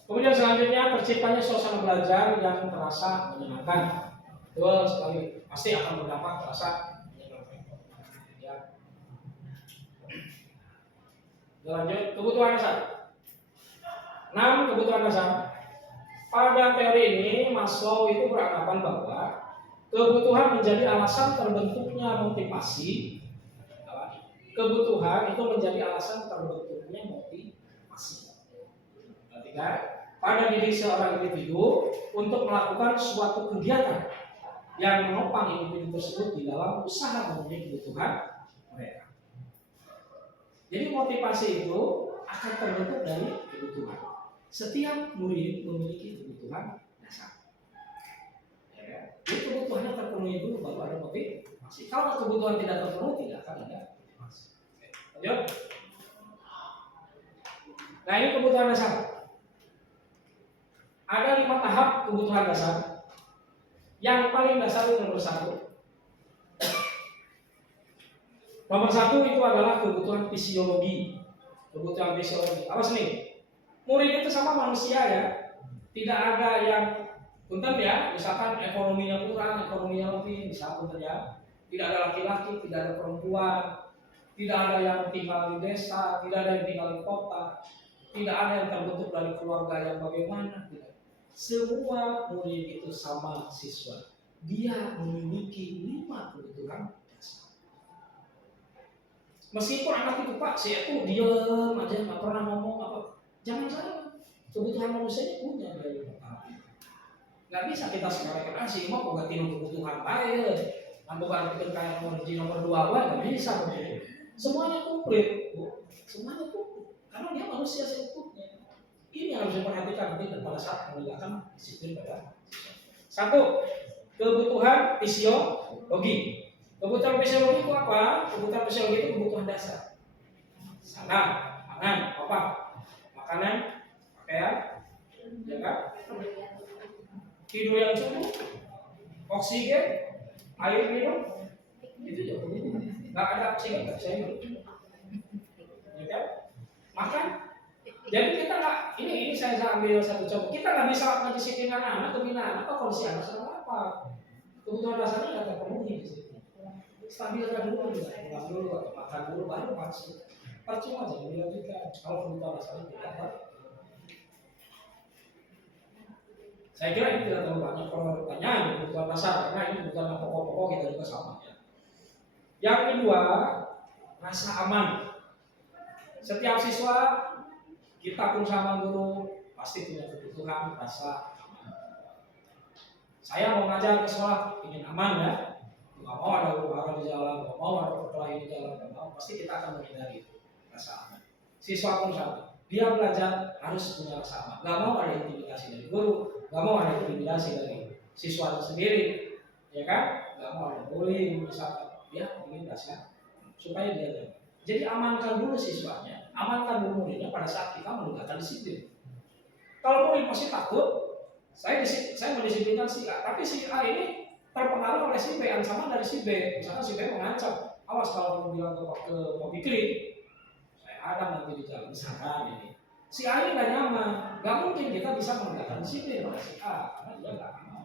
kemudian selanjutnya terciptanya suasana belajar yang terasa menyenangkan. Betul sekali, pasti akan berdampak terasa menyenangkan. Ya. Lanjut, kebutuhan dasar. 6. Kebutuhan dasar. Pada teori ini Maslow itu beranggapan bahwa kebutuhan menjadi alasan terbentuknya motivasi. Kebutuhan itu menjadi alasan terbentuknya motivasi. Ketika pada diri seorang individu untuk melakukan suatu kegiatan yang menopang individu tersebut di dalam usaha memenuhi kebutuhan mereka. Jadi motivasi itu akan terbentuk dari kebutuhan. Setiap murid memiliki kebutuhan dasar. Ya, jadi kebutuhannya terpenuhi dulu baru ada motivasi. Kalau kebutuhan tidak terpenuhi tidak akan ada motivasi. Lanjut. Nah ini kebutuhan dasar. Ada 5 tahap kebutuhan dasar. Yang paling dasar itu nomor 1. Nomor 1 itu adalah kebutuhan fisiologi. Kebutuhan fisiologi. Awas nih, murid itu sama manusia ya. Tidak ada yang punten ya, misalkan ekonominya kurang, ekonominya lebih, misalkan ya. Tidak ada laki-laki, tidak ada perempuan, tidak ada yang tinggal di desa, tidak ada yang tinggal di kota, tidak ada yang terbentuk dari keluarga yang bagaimana. Tidak. Semua murid itu sama siswa. Dia memiliki 5 kebutuhan dasar. Meskipun anak itu Pak, saya tuh diam aja, nggak pernah ngomong apa. Jangan salah, kebutuhan manusia punya dari pertama. Nggak bisa kita sekarang sih mau ganti kebutuhan lain. Bukan kayak nomor 2 nggak bisa. Semuanya komplit, semuanya komplit. Karena dia manusia seutuhnya. Ini yang harus diperhatikan nanti pada saat menegakkan disiplin pada siswa. 1. Kebutuhan fisiologi. Kebutuhan fisiologi itu apa? Kebutuhan fisiologi itu kebutuhan dasar. Sana, pangan, apa? Makanan, pakaian, ya kan? Tidur yang cukup, oksigen, air minum, itu ya. Nggak ada oksigen, nggak bisa hidup. Ya kan? Makan. Jadi kita nggak, ini saya ambil satu contoh. Kita nggak bisa mendisiplinkan anak, membina anak, atau kondisi anak sedang apa? Kebutuhan dasarnya nggak terpenuhi di situ. Stabilkan dulu, pulang dulu, atau makan dulu, baru masuk. Percuma aja dilanjutkan. Kalau kebutuhan dasarnya tidak ada. Saya kira ini tidak terlalu banyak pertanyaan kebutuhan dasar, karena ini kebutuhan pokok-pokok kita juga sama. Ya. Yang kedua, rasa aman. Setiap siswa kita pun sama guru pasti punya kebutuhan rasa aman. Saya mau ngajar ke sekolah ingin aman ya, nggak mau ada huru-hara di jalan, nggak mau ada perkelahian di jalan, nggak mau, pasti kita akan menghindari rasa aman. Siswa pun sama, dia belajar harus punya rasa aman, nggak mau ada intimidasi dari guru, nggak mau ada intimidasi dari siswa sendiri, ya kan? nggak mau boleh misalkan dia ingin dasar supaya dia tahu. Jadi amankan dulu siswanya, amankan dulu muridnya pada saat kita menegakkan disiplin. Kalau murid masih takut, saya mendisiplinkan si A, tapi si A ini terpengaruh oleh si B, ancaman dari si B. Misalkan si B mengancam, awas kalau kamu bilang ke Pak Fikri, saya ada nanti di jalan, misalkan ini. Si A ini nggak nyaman, nggak mungkin kita bisa menegakkan disiplin pada si A, karena dia nggak aman.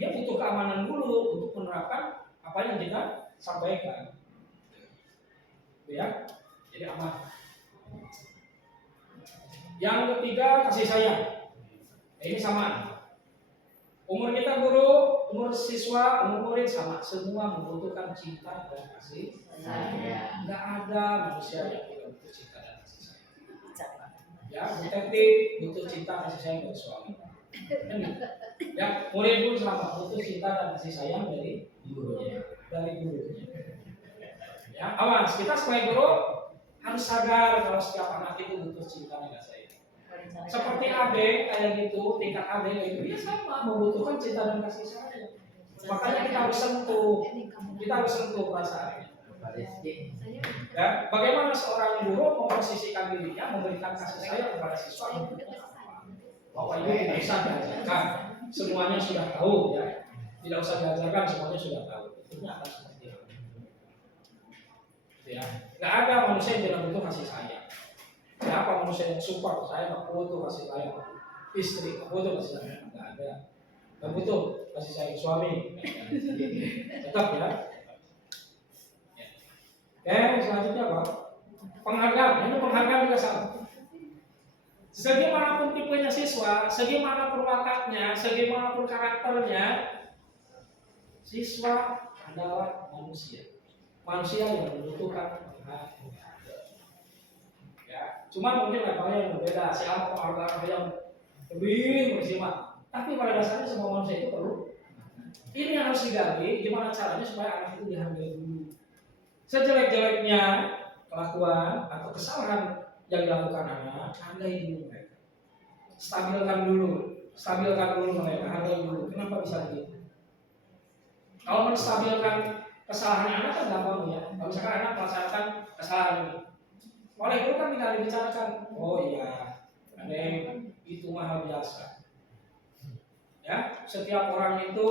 Dia butuh keamanan dulu untuk menerapkan apa yang kita sampaikan. Ya, jadi aman. Yang ketiga, kasih sayang. Ini sama. Umur kita guru, umur siswa, umur murid sama. Semua membutuhkan cinta dan kasih sayang. Nggak ada manusia yang tidak butuh cinta dan kasih sayang. Ya, Bu Teti butuh cinta kasih sayang dari suami. Ya, murid pun sama, butuh cinta dan kasih sayang dari gurunya. Ya, awas, kita sebagai guru harus sadar kalau setiap anak itu butuh cinta dan kasih sayang. Seperti AB kayak gitu, tingkat AB itu dia sama membutuhkan cinta dan kasih sayang. Makanya kita harus sentuh perasaannya. Ya, bagaimana seorang guru memposisikan dirinya memberikan kasih sayang kepada siswa bahwa ini tidak usah diajarkan, semuanya sudah tahu ya. Tidak usah diajarkan, semuanya sudah tahu. Bentuknya akan seperti itu. Ya, nggak ada manusia yang tidak butuh kasih sayang. Siapa manusia yang support saya nggak butuh kasih sayang istri, nggak butuh kasih sayang, nggak ada. Nggak butuh kasih sayang suami, tetap ya. Oke, selanjutnya apa? Penghargaan. Ini penghargaan juga sama. Segimanapun tipenya siswa, segimanapun wakatnya, segimanapun karakternya, siswa adalah manusia. Manusia yang membutuhkan penghargaan. Ya, cuma mungkin levelnya yang berbeda. Siapa penghargaan yang lebih maksimal. Tapi pada dasarnya semua manusia itu perlu. Ini yang harus digali. Gimana caranya supaya anak itu dihargai dulu. Sejelek-jeleknya kelakuan atau kesalahan yang dilakukan anak, hargai dulu mereka. Stabilkan dulu mereka, hargai dulu. Kenapa bisa begitu? Kalau menstabilkan kesalahan anak kan gampang ya. Kalau misalkan anak melaksanakan kesalahan ini, oleh guru kan tinggal dibicarakan. Oh iya, adek itu mahal biasa. Ya, setiap orang itu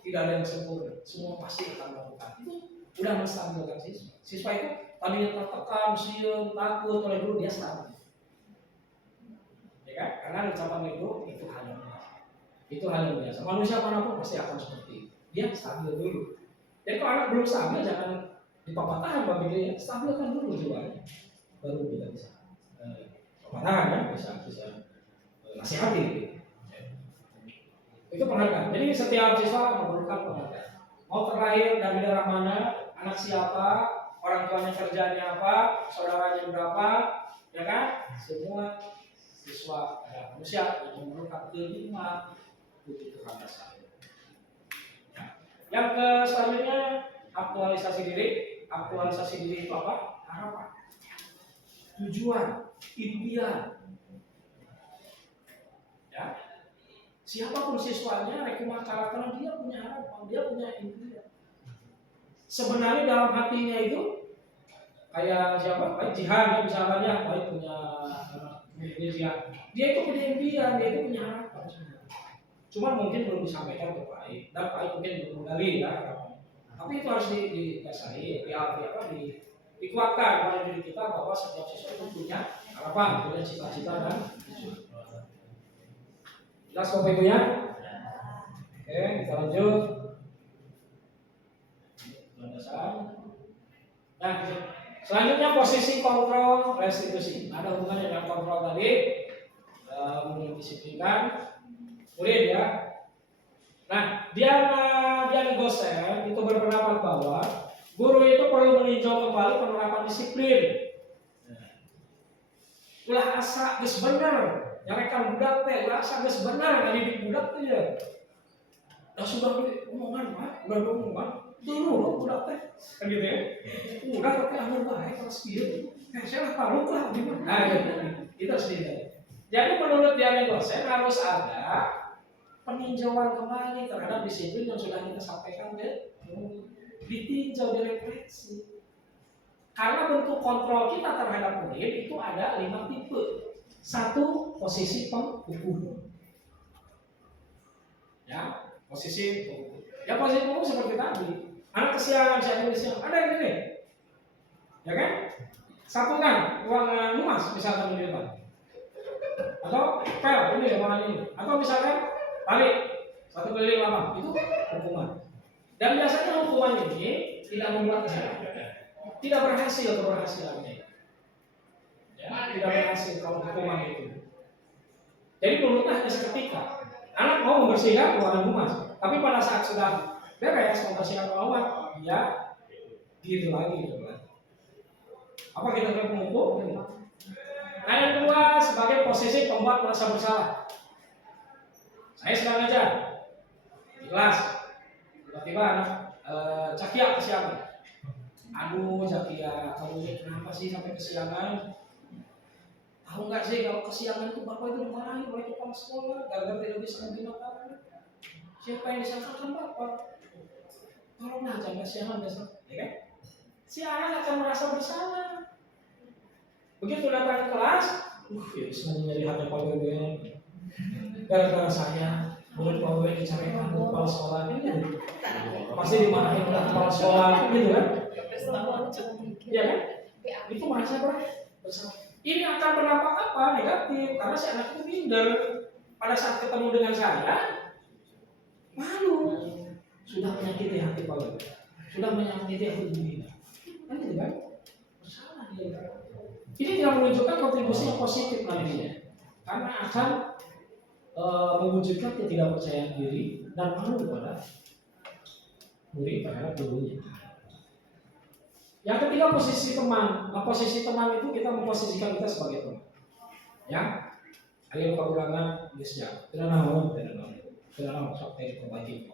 tidak ada yang sempurna, semua pasti akan melakukan. Itu udah menstabilkan siswa. Siswa itu tadinya tertekan, siun, takut oleh guru, dia stabil. Ya kan? Karena ucapan guru itu hal yang biasa. Itu hal yang biasa. Manusia manapun pasti akan seperti itu. Dia stabil dulu. Jadi kalau anak belum stabil, jangan dipapatahan bagi dia. Stabilkan dulu jiwanya, baru kita bisa papatahan ya, bisa nasihati. Itu penghargaan. Jadi setiap siswa memerlukan penghargaan. Mau terlahir dari daerah mana, anak siapa, orang tuanya kerjanya apa, saudaranya berapa, ya kan? Semua siswa adalah manusia yang memerlukan kelima kebutuhan dasar. Yang selanjutnya aktualisasi diri. Aktualisasi diri itu apa? Harapan, tujuan, impian. Ya. Siapapun siswanya, rekomah karakternya, dia punya harapan, dia punya impian. Sebenarnya dalam hatinya itu kayak siapa? Baik Jihan ya, misalnya dia baik punya Jihan. Dia itu punya impian, dia itu punya harapan sebenarnya. Cuma mungkin belum disampaikan ke Baik, dan Baik mungkin belum menggali ya. Tapi itu harus didasari, dikuatkan pada diri kita bahwa setiap siswa itu punya harapan, punya cita-cita dan tujuan. Jelas Bapak Ibu ya? Oke, kita lanjut. Nah, selanjutnya posisi kontrol restitusi. Ada hubungannya dengan kontrol tadi, mendisiplinkan murid ya. Nah, dia dosen itu berpendapat bahwa guru itu perlu meninjau kembali penerapan disiplin. Ulah asa geus bener, nyarekan budak teh, ulah asa geus bener ngadidik budak teh ya. Dah sudah omongan Pak, udah omongan. Dulu budak teh kan gitu ya. Udah tapi anu bae kelas kieu. Saya lah palu lah di mana. Nah, itu sendiri. Jadi menurut dia dosen harus ada peninjauan kembali terhadap disiplin yang sudah kita sampaikan ditinjau, direfleksi. Karena bentuk kontrol kita terhadap murid itu ada 5 tipe. 1, posisi penghukum. Ya, posisi penghukum. Ya posisi penghukum seperti tadi. Anak kesiangan, siapa kesiangan? Ada yang gini. Ya kan? Satukan ruangan lumas misalkan di depan. Atau pel ini ruangan ini. Atau misalkan tarik 1 keliling lapang. Itu hukuman. Dan biasanya hukuman ini tidak membuat kesalahan. Tidak berhasil keberhasilannya. Ya, tidak berhasil kalau hukuman itu. Jadi menurutnya hanya seketika. Anak mau membersihkan ruangan humas, tapi pada saat sudah beres membersihkan ruangan, dia gitu lagi. Apa kita akan menghukum? Nah, yang kedua sebagai posisi pembuat merasa bersalah. Saya sedang ngajar di kelas, tiba-tiba anak cakiak kesiangan. Aduh Zakia, kamu ini kenapa sih sampai kesiangan? Tahu nggak sih kalau kesiangan itu bapak itu dimarahin oleh kepala sekolah gara-gara tidak bisa menggunakan. Siapa yang disangkakan bapak? Tolonglah jangan kesiangan besok, ya kan? Si anak akan merasa bersalah. Begitu datang ke kelas, ya semuanya jadi hati Pak Wewen. Gara-gara saya, murid Pak Wewen dicarikan ke kepala sekolah ini, pasti dimarahin oleh kepala sekolah, gitu kan? Iya kan? Itu merasa bersalah. Ini akan berdampak apa? Negatif, karena si anak itu minder. Pada saat ketemu dengan saya, malu. Sudah menyakiti hati Pak Wewen, sudah menyakiti hati diri. Kan gitu kan? Bersalah dia. Ini tidak menunjukkan kontribusi yang positif nantinya, karena akan mewujudkan ketidakpercayaan diri dan malu kepada murid terhadap gurunya. Yang ketiga posisi teman. Nah, posisi teman itu kita memposisikan kita sebagai teman. Ya, ayo kekurangan biasanya. Tidak mau, sampai perbaiki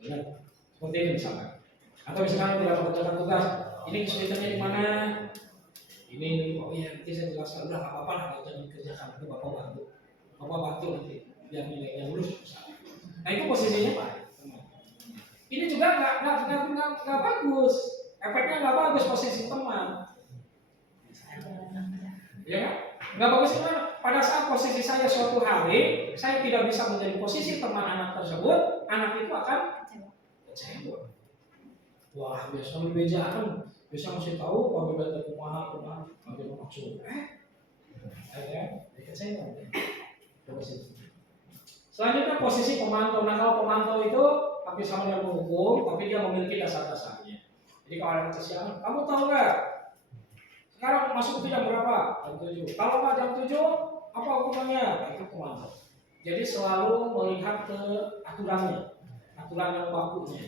seperti ini misalkan. Atau misalkan tidak mengerjakan tugas, ini kesulitannya di mana? Ini, oh iya nanti saya jelaskan. Udah nggak apa-apa, jangan dikerjakan. Itu bapak bantu nanti biar nilainya lulus. Nah itu posisinya Pak. Ini juga nggak bagus. Efeknya nggak bagus posisi teman, ya kan? Nggak bagus karena pada saat posisi saya suatu hari saya tidak bisa menjadi posisi teman anak tersebut, anak itu akan kecewa. Wah biasa bejakan, bisa ngasih tahu kalau belajar kumaha ambil maksud, ya kecewa. Selanjutnya posisi pemantau. Nah kalau pemantau itu hampir sama dengan penghukum, tapi dia memiliki dasar-dasarnya. Jadi kalau ada kesiangan, kamu tahu nggak? Sekarang masuk itu jam berapa? Jam 7. Kalau nggak jam 7, apa hukumannya? Itu pemantau. Jadi selalu melihat ke aturan yang bakunya.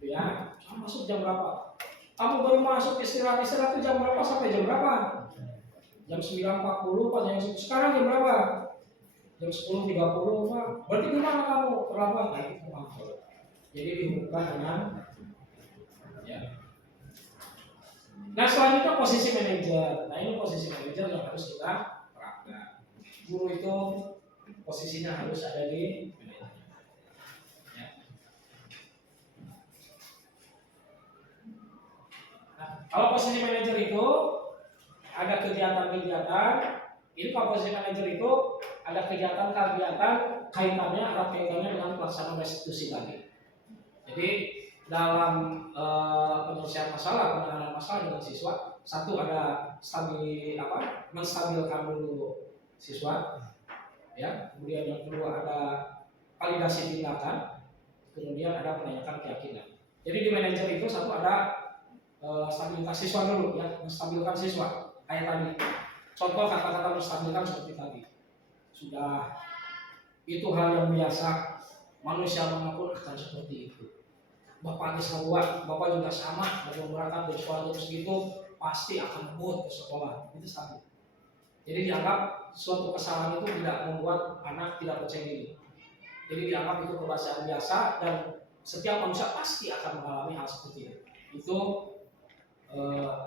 Ya, kamu masuk jam berapa? Kamu baru masuk istirahat itu jam berapa sampai jam berapa? Jam 9.40 pas jam 10. Sekarang jam berapa? Jam 10.30 Pak. Berarti gimana kamu? Terlambat. Nah, itu pemantau. Jadi dihubungkan dengan Nah selanjutnya posisi manajer. Nah ini posisi manajer yang harus kita terapkan. Guru itu posisinya harus ada di manajer. Ya. Nah, kalau posisi manajer itu ada kegiatan-kegiatan. Ini kalau posisi manajer itu ada kegiatan-kegiatan kaitannya dengan pelaksanaan restitusi tadi. Jadi dalam penyelesaian masalah, penanganan masalah dengan siswa, satu ada menstabilkan dulu siswa, ya. Kemudian yang kedua ada validasi tindakan, kemudian ada penanyakan keyakinan. Jadi di manajer itu satu ada stabilitas siswa dulu, ya, menstabilkan siswa. Kayak tadi, contoh kata-kata menstabilkan seperti tadi. Sudah itu hal yang biasa, manusia manapun akan seperti itu. Bapak buat, bapak juga sama, mau berangkat dari sekolah jam segitu, pasti akan ngebut ke sekolah. Itu stabil. Jadi dianggap suatu kesalahan itu tidak membuat anak tidak percaya diri. Jadi dianggap itu kebiasaan biasa dan setiap manusia pasti akan mengalami hal seperti itu. Itu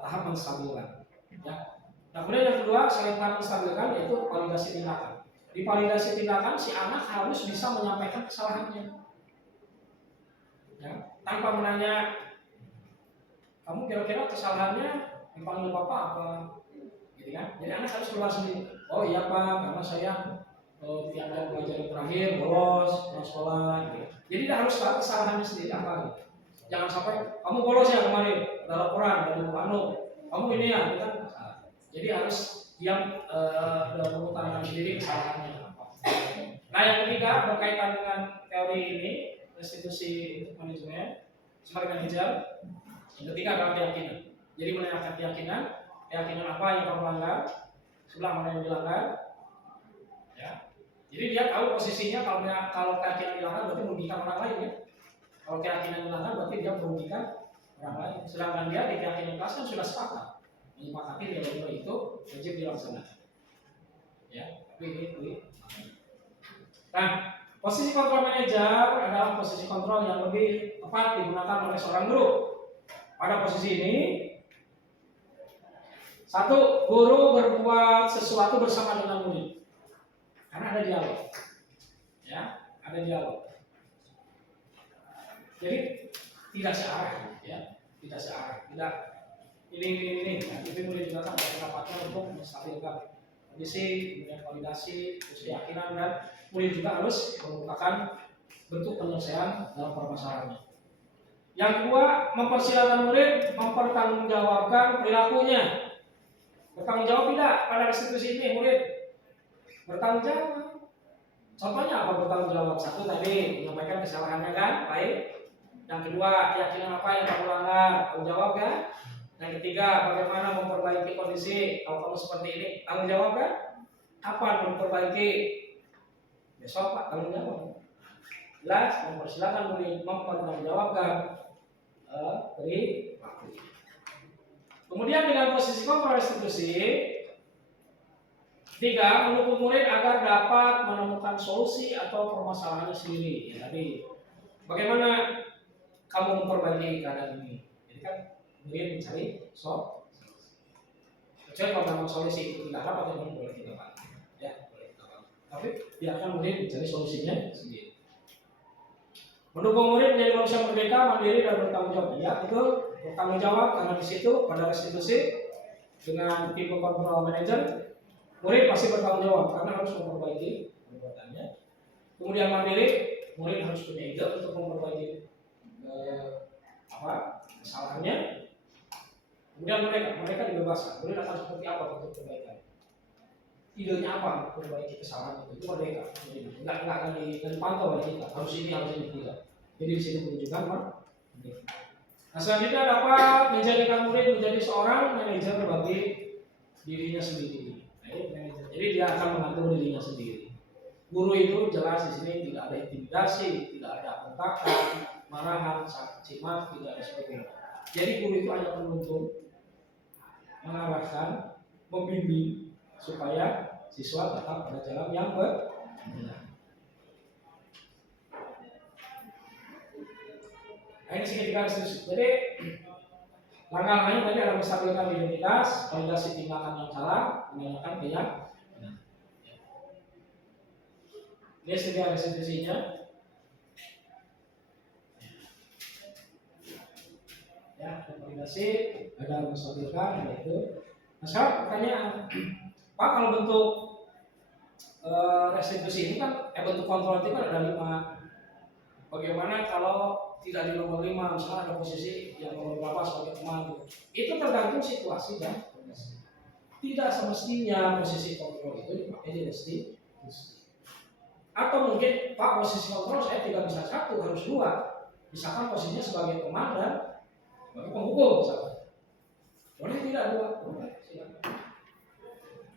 tahap menstabilkan. Ya. Nah kemudian yang kedua selain tahap menstabilkan yaitu validasi tindakan. di validasi tindakan si anak harus bisa menyampaikan kesalahannya, ya, tanpa menanya kamu kira-kira kesalahannya dipanggil bapak apa, gitu kan? Jadi anak harus keluar sendiri. Oh iya pak, karena saya tiap hari pelajaran terakhir bolos sekolah. Gitu. Jadi dia harus tahu kesalahannya sendiri apa. Gitu. Jangan sampai kamu bolos ya kemarin, ada laporan dari Bu Anu, kamu ini ya, gitu kan? Jadi harus dia mengutarakan sendiri kesalahannya apa. Nah yang ketiga berkaitan dengan teori ini, restitusi untuk manajemen, smart manager. Yang ketiga adalah keyakinan. Jadi menanyakan keyakinan apa yang kamu langgar, sebelah mana yang dilanggar. Ya. Jadi dia tahu posisinya kalau keyakinan dilanggar berarti merugikan orang lain ya. Kalau keyakinan dilanggar berarti dia merugikan orang lain. Sedangkan dia di keyakinan kelas kan sudah sepakat menyepakati nilai-nilai itu wajib dilaksanakan. Ya, tapi ini. Nah, posisi kontrol manajer adalah posisi kontrol yang lebih tepat digunakan oleh seorang guru. Pada posisi ini, satu, guru berbuat sesuatu bersama dengan murid, karena ada dialog, ya, ada dialog. Jadi tidak searah, ya, tidak searah, tidak ini. Nah, tapi murid juga kan pendapatnya untuk menstabilkan kondisi, kemudian validasi, terus keyakinan, dan murid juga harus mengumpulkan bentuk penyelesaian dalam permasalahannya. Yang kedua, mempersilahkan murid mempertanggungjawabkan perilakunya. Bertanggung jawab tidak pada restitusi ini murid? Bertanggung jawab. Contohnya apa bertanggung jawab? Satu tadi menyampaikan kesalahannya kan, baik. Yang kedua, keyakinan apa yang kamu langgar? Tanggung jawab kan? Yang ketiga, bagaimana memperbaiki kondisi kalau kamu seperti ini? Tanggung jawab kan? Kapan memperbaiki? Besok Pak, tanggung jawab. Jelas, mempersilahkan murid mempertanggungjawabkan perilaku. Kemudian dengan posisi kontrol restitusi, tiga, mendukung murid agar dapat menemukan solusi atau permasalahannya sendiri. Ya, tadi bagaimana kamu memperbaiki keadaan ini? Jadi kan murid mencari solusi. Kecuali kalau memang solusi itu tidak dapat, memang boleh kita bantu. Ya, boleh kita bantu. Tapi biarkan murid mencari solusinya sendiri. Mendukung murid menjadi manusia merdeka, mandiri dan bertanggung jawab. Ya, itu bertanggung jawab karena di situ pada restitusi dengan tipe kontrol manager, murid pasti bertanggung jawab karena harus memperbaiki perbuatannya. Kemudian mandiri, murid harus punya ide untuk memperbaiki kesalahannya. Kemudian mereka dibebaskan. Murid akan seperti apa untuk perbaikan? Idenya apa untuk memperbaiki kesalahan itu merdeka. Enggak dipantau oleh kita. Harus ini tidak. Jadi di sini menunjukkan Pak. Nah selanjutnya dapat menjadikan murid menjadi seorang manajer bagi dirinya sendiri. Jadi dia akan mengatur dirinya sendiri. Guru itu jelas di sini tidak ada intimidasi, tidak ada bentakan, marahan, cacimak, tidak ada seperti itu. Jadi guru itu hanya menuntun, mengarahkan, membimbing supaya siswa tetap pada jalan yang benar. Nah, ini segitiga restitusi. Jadi langkah-langkahnya tadi adalah menstabilkan identitas, validasi tindakan yang salah, menanyakan yang benar. Ini segitiga restitusinya. Ya, validasi ada menstabilkan itu. Nah, sekarang pertanyaan, Pak, kalau bentuk restitusi ini kan bentuk kontrol itu kan ada 5. Bagaimana kalau tidak di nomor 5, misalnya ada posisi yang nomor berapa sebagai teman, itu tergantung situasi dan kondisi. Tidak semestinya posisi kontrol itu dipakai di restitusi. Atau mungkin Pak, posisi kontrol saya tidak bisa 1, harus 2. Misalkan posisinya sebagai teman dan sebagai penghukum misalkan. Boleh tidak 2? Boleh, silakan.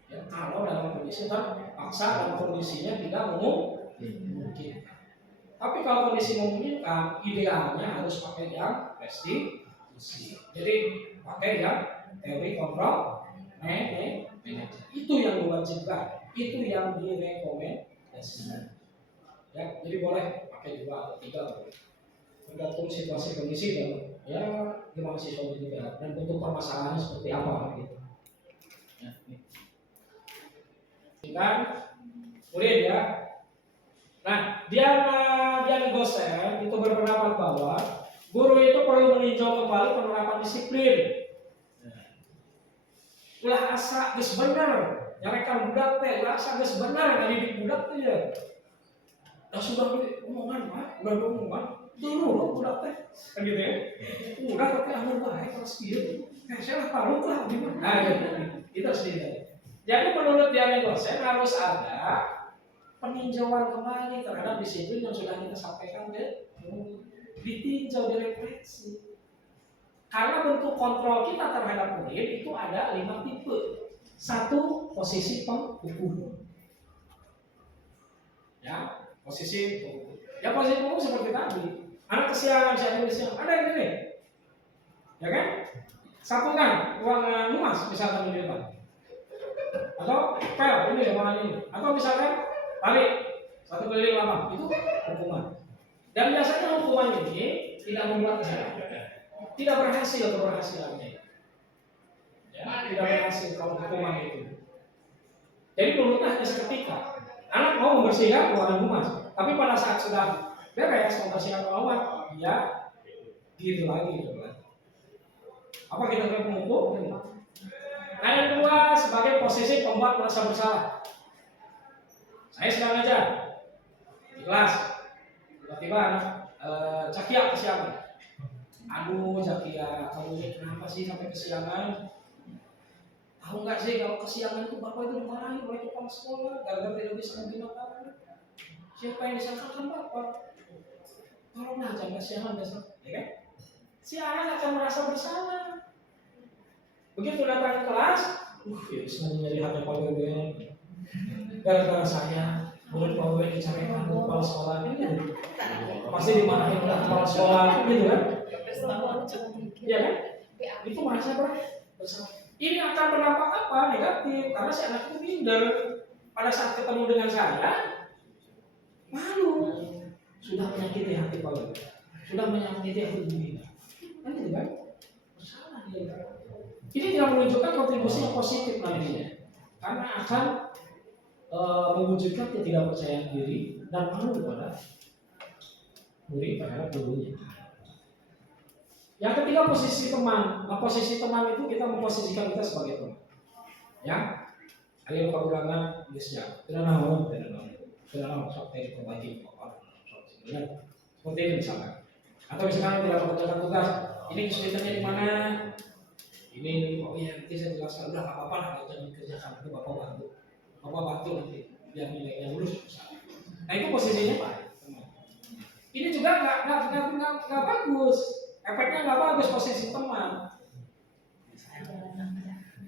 Ya, kalau dalam kondisi terpaksa dan kondisinya tidak mungkin. Tapi kalau kondisi memungkinkan, idealnya harus pakai yang restitusi. Jadi pakai yang teori kontrol manajer. Itu yang diwajibkan, itu yang direkomendasikan. Ya, jadi boleh pakai 2 atau 3 boleh. Tergantung situasi kondisi dan ya gimana siswa juga dan bentuk permasalahannya seperti apa gitu. Ya, dan murid ya. Nah, dia dosen itu berpendapat bahwa guru itu perlu meninjau kembali penerapan disiplin. Ulah asa geus bener, nyarekan budak teh, ulah asa geus bener ngadidik budak teh ya. Dah sudah omongan Pak, udah omongan. Dulu budak teh kan gitu ya. Udah tapi anu bae kelas kieu. Saya tahu lah gimana. Nah, itu sendiri. Jadi menurut dia dosen harus ada peninjauan kembali terhadap disiplin yang sudah kita sampaikan ke ditinjau, direfleksi. Karena bentuk kontrol kita terhadap murid itu ada 5 tipe. 1, posisi penghukum. Ya, posisi penghukum. Ya posisi penghukum seperti tadi. Anak kesiangan, saya kesiangan. Ada yang gini, ya kan? Satu kan, uang lumas misalkan di depan. Atau pel ini ruangan ini. Atau misalkan tarik 1 keliling lama, itu hukuman. Dan biasanya hukuman ini tidak membuat kesalahan. Tidak berhasil keberhasilannya. Ya, tidak berhasil kalau hukuman itu. Jadi menurutnya hanya seketika. Anak mau membersihkan ruangan humas, tapi pada saat sudah beres membersihkan ruangan, ya gitu lagi. Apa kita akan menghukum? Nah, yang kedua sebagai posisi pembuat merasa bersalah. Saya sedang ngajar di kelas, tiba-tiba anak Cakia kesiangan. Aduh Cakia, kamu ini kenapa sih sampai kesiangan? Tahu nggak sih kalau kesiangan itu bapak itu dimarahin oleh kepala sekolah gara-gara tidak bisa menggunakan. Siapa yang disangkakan bapak? Tolonglah jangan kesiangan besok, ya kan? Si anak akan merasa bersalah. Begitu datang ke kelas, ya senang nyari hati Pak Wewe. Gara-gara saya, murid Pak Wewe dicarikan kepala sekolah ini, pasti dimarahin oleh kepala sekolah, gitu kan? Iya kan? Itu merasa bersalah. Ini akan berdampak apa? Negatif, karena si anak itu minder. Pada saat ketemu dengan saya, malu. Sudah menyakiti hati Pak Wewe, sudah menyakiti hati diri. Kan gitu kan? Bersalah dia. Ini tidak menunjukkan kontribusi yang positif nantinya, karena akan mewujudkan ketidakpercayaan diri dan malu kepada murid terhadap gurunya. Yang ketiga posisi teman. Nah, posisi teman itu kita memposisikan kita sebagai teman. Ya, ayo kekurangan bisa. Tidak naon, sok teh perbaiki pokok. Seperti ini misalkan. Atau misalkan tidak mengerjakan tugas, ini kesulitannya di mana? Ini oh iya nanti saya jelaskan, udah nggak apa-apa lah kalau jangan dikerjakan, itu bapak bantu nanti biar nilainya lulus. Nah itu posisinya Pak. Ini juga nggak bagus, efeknya nggak bagus posisi teman.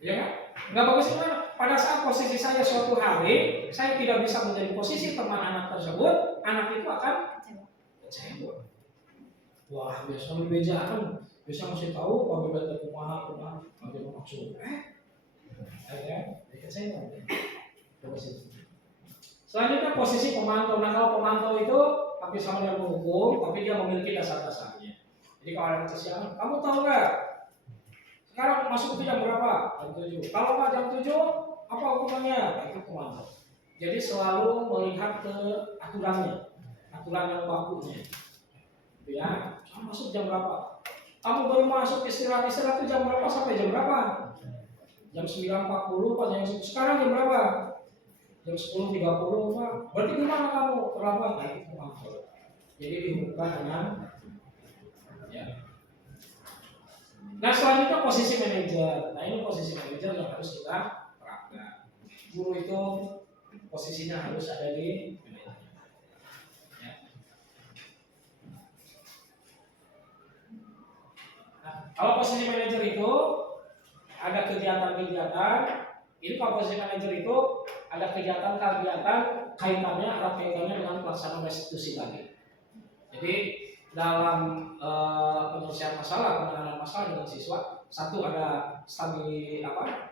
Ya kan? Nggak bagus karena pada saat posisi saya suatu hari saya tidak bisa menjadi posisi teman anak tersebut, anak itu akan kecewa. Wah biasa berbedaan. Bisa masih tahu kalau beda kumaha nanti maksud ya saya selanjutnya posisi pemantau. Nah kalau pemantau itu hampir sama dengan penghukum, tapi dia memiliki dasar-dasarnya. Jadi kalau ada kesiangan, kamu tahu nggak sekarang masuk itu jam berapa? Jam 7. Kalau nggak jam 7 apa hukumannya? Itu pemantau. Jadi selalu melihat ke aturan yang bakunya. Ya, masuk jam berapa? Kamu baru masuk istirahat itu jam berapa sampai jam berapa? Jam 9.40 pas jam 10. Sekarang jam berapa? Jam 10.30 Pak. Berarti gimana kamu? Terlambat. Nah, itu pemantau. Jadi dihubungkan dengan ya. Nah selanjutnya posisi manajer. Nah ini posisi manajer yang harus kita terapkan. Guru itu posisinya harus ada di manajer. Ya. Nah, kalau posisi manajer itu ada kegiatan-kegiatan. Ini kalau posisi manajer itu ada kegiatan-kegiatan kaitannya dengan pelaksanaan restitusi tadi. Jadi dalam penyelesaian masalah, penanganan masalah dengan siswa, satu ada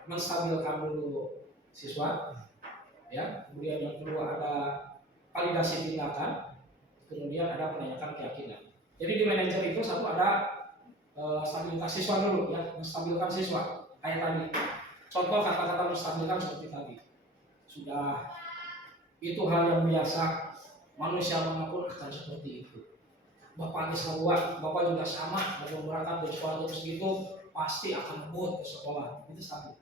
menstabilkan dulu siswa, ya. Kemudian yang kedua ada validasi tindakan, kemudian ada penanyakan keyakinan. Jadi di manajer itu satu ada stabilitas siswa dulu, ya, menstabilkan siswa kayak tadi. Contoh kata-kata menstabilkan seperti tadi. Sudah Itu hal yang biasa, manusia manapun akan seperti itu. Bapak di sekolah, bapak juga sama, kalau berangkat dari sekolah jam segitu pasti akan ngebut ke sekolah, itu sama.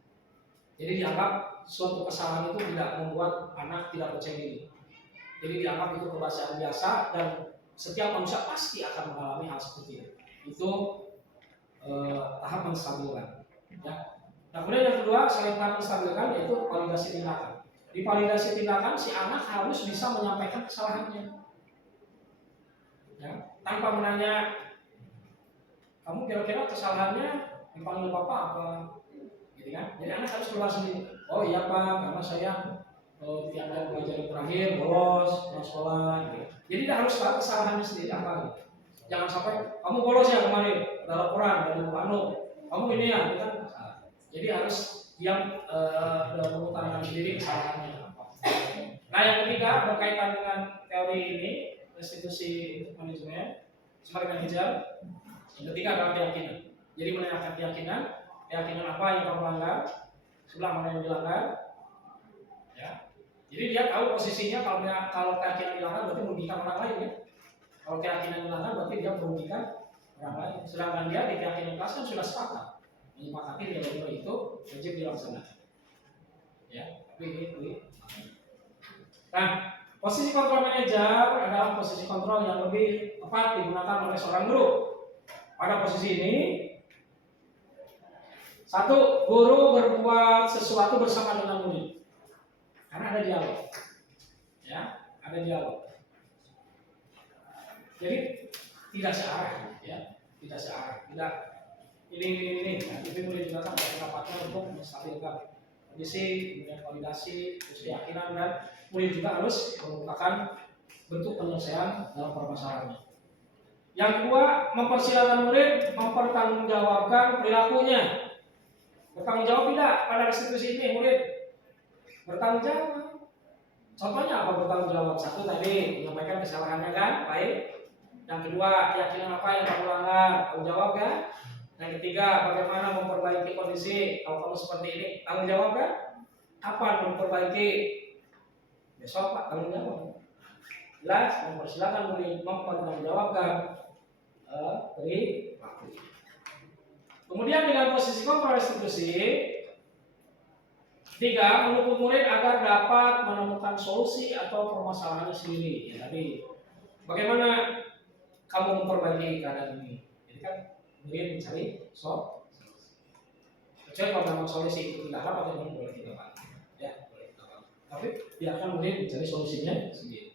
Jadi dianggap suatu kesalahan itu tidak membuat anak tidak percaya diri. Jadi dianggap itu kebiasaan biasa dan setiap manusia pasti akan mengalami hal seperti itu. Itu tahap menstabilkan. Ya. Nah, kemudian yang kedua selain tahap menstabilkan yaitu validasi tindakan. Di validasi tindakan si anak harus bisa menyampaikan kesalahannya. Ya, tanpa menanya kamu kira-kira kesalahannya dipanggil bapak apa, gitu kan? Jadi anak harus keluar sendiri. Oh iya pak, karena saya tiap belajar yang terakhir bolos sekolah. Gitu. Jadi dia harus tahu kesalahannya sendiri apa. Gitu. Jangan sampai kamu bolos ya kemarin, ada laporan dari Anu, kamu ini ya, gitu kan? Jadi harus dia mengutarakan sendiri kesalahannya apa. Nah yang ketiga berkaitan dengan teori ini. Restitusi untuk manajemen sebagai manajer. Yang ketiga adalah keyakinan. Jadi menanyakan keyakinan apa yang kamu langgar, sebelah mana yang dilanggar. Ya. Jadi dia tahu posisinya kalau keyakinan dilanggar berarti merugikan orang lain ya. Kalau keyakinan dilanggar berarti dia merugikan orang lain. Sedangkan dia di keyakinan kelas kan sudah sepakat menyepakati nilai-nilai itu wajib dilaksanakan. Ya, tapi ini. Nah, posisi kontrol manajer adalah posisi kontrol yang lebih tepat digunakan oleh seorang guru. Pada posisi ini, satu, guru berbuat sesuatu bersama dengan murid. Karena ada dialog. Ya, ada dialog. Jadi tidak searah, ya, tidak searah, tidak ini. Nah, tapi boleh juga kan pendapatnya untuk menstabilkan kondisi, kemudian validasi, terus keyakinan dan murid juga harus merupakan bentuk penyelesaian dalam permasalahannya. Yang kedua, mempersilahkan murid mempertanggungjawabkan perilakunya. Bertanggung jawab tidak pada restitusi ini murid? Bertanggung jawab. Contohnya apa bertanggung jawab? Satu tadi menyampaikan kesalahannya kan, baik. Yang kedua, keyakinan apa yang kamu langgar? Tanggung jawab kan? Yang ketiga, bagaimana memperbaiki kondisi kalau kamu seperti ini? Tanggung jawab kan? Kapan memperbaiki? Besok Pak tanggung jawab. Jelas, mempersilahkan murid mempertanggungjawabkan perilaku. Kemudian dengan posisi kontrol restitusi, tiga, mendukung murid agar dapat menemukan solusi atau permasalahannya sendiri. Ya, tadi, bagaimana kamu memperbaiki keadaan ini? Jadi kan murid mencari solusi. Kecuali kalau memang solusi itu tidak dapat, memang boleh tidak dapat. Ya, boleh dapat. Tapi biarkan murid mencari solusinya sendiri.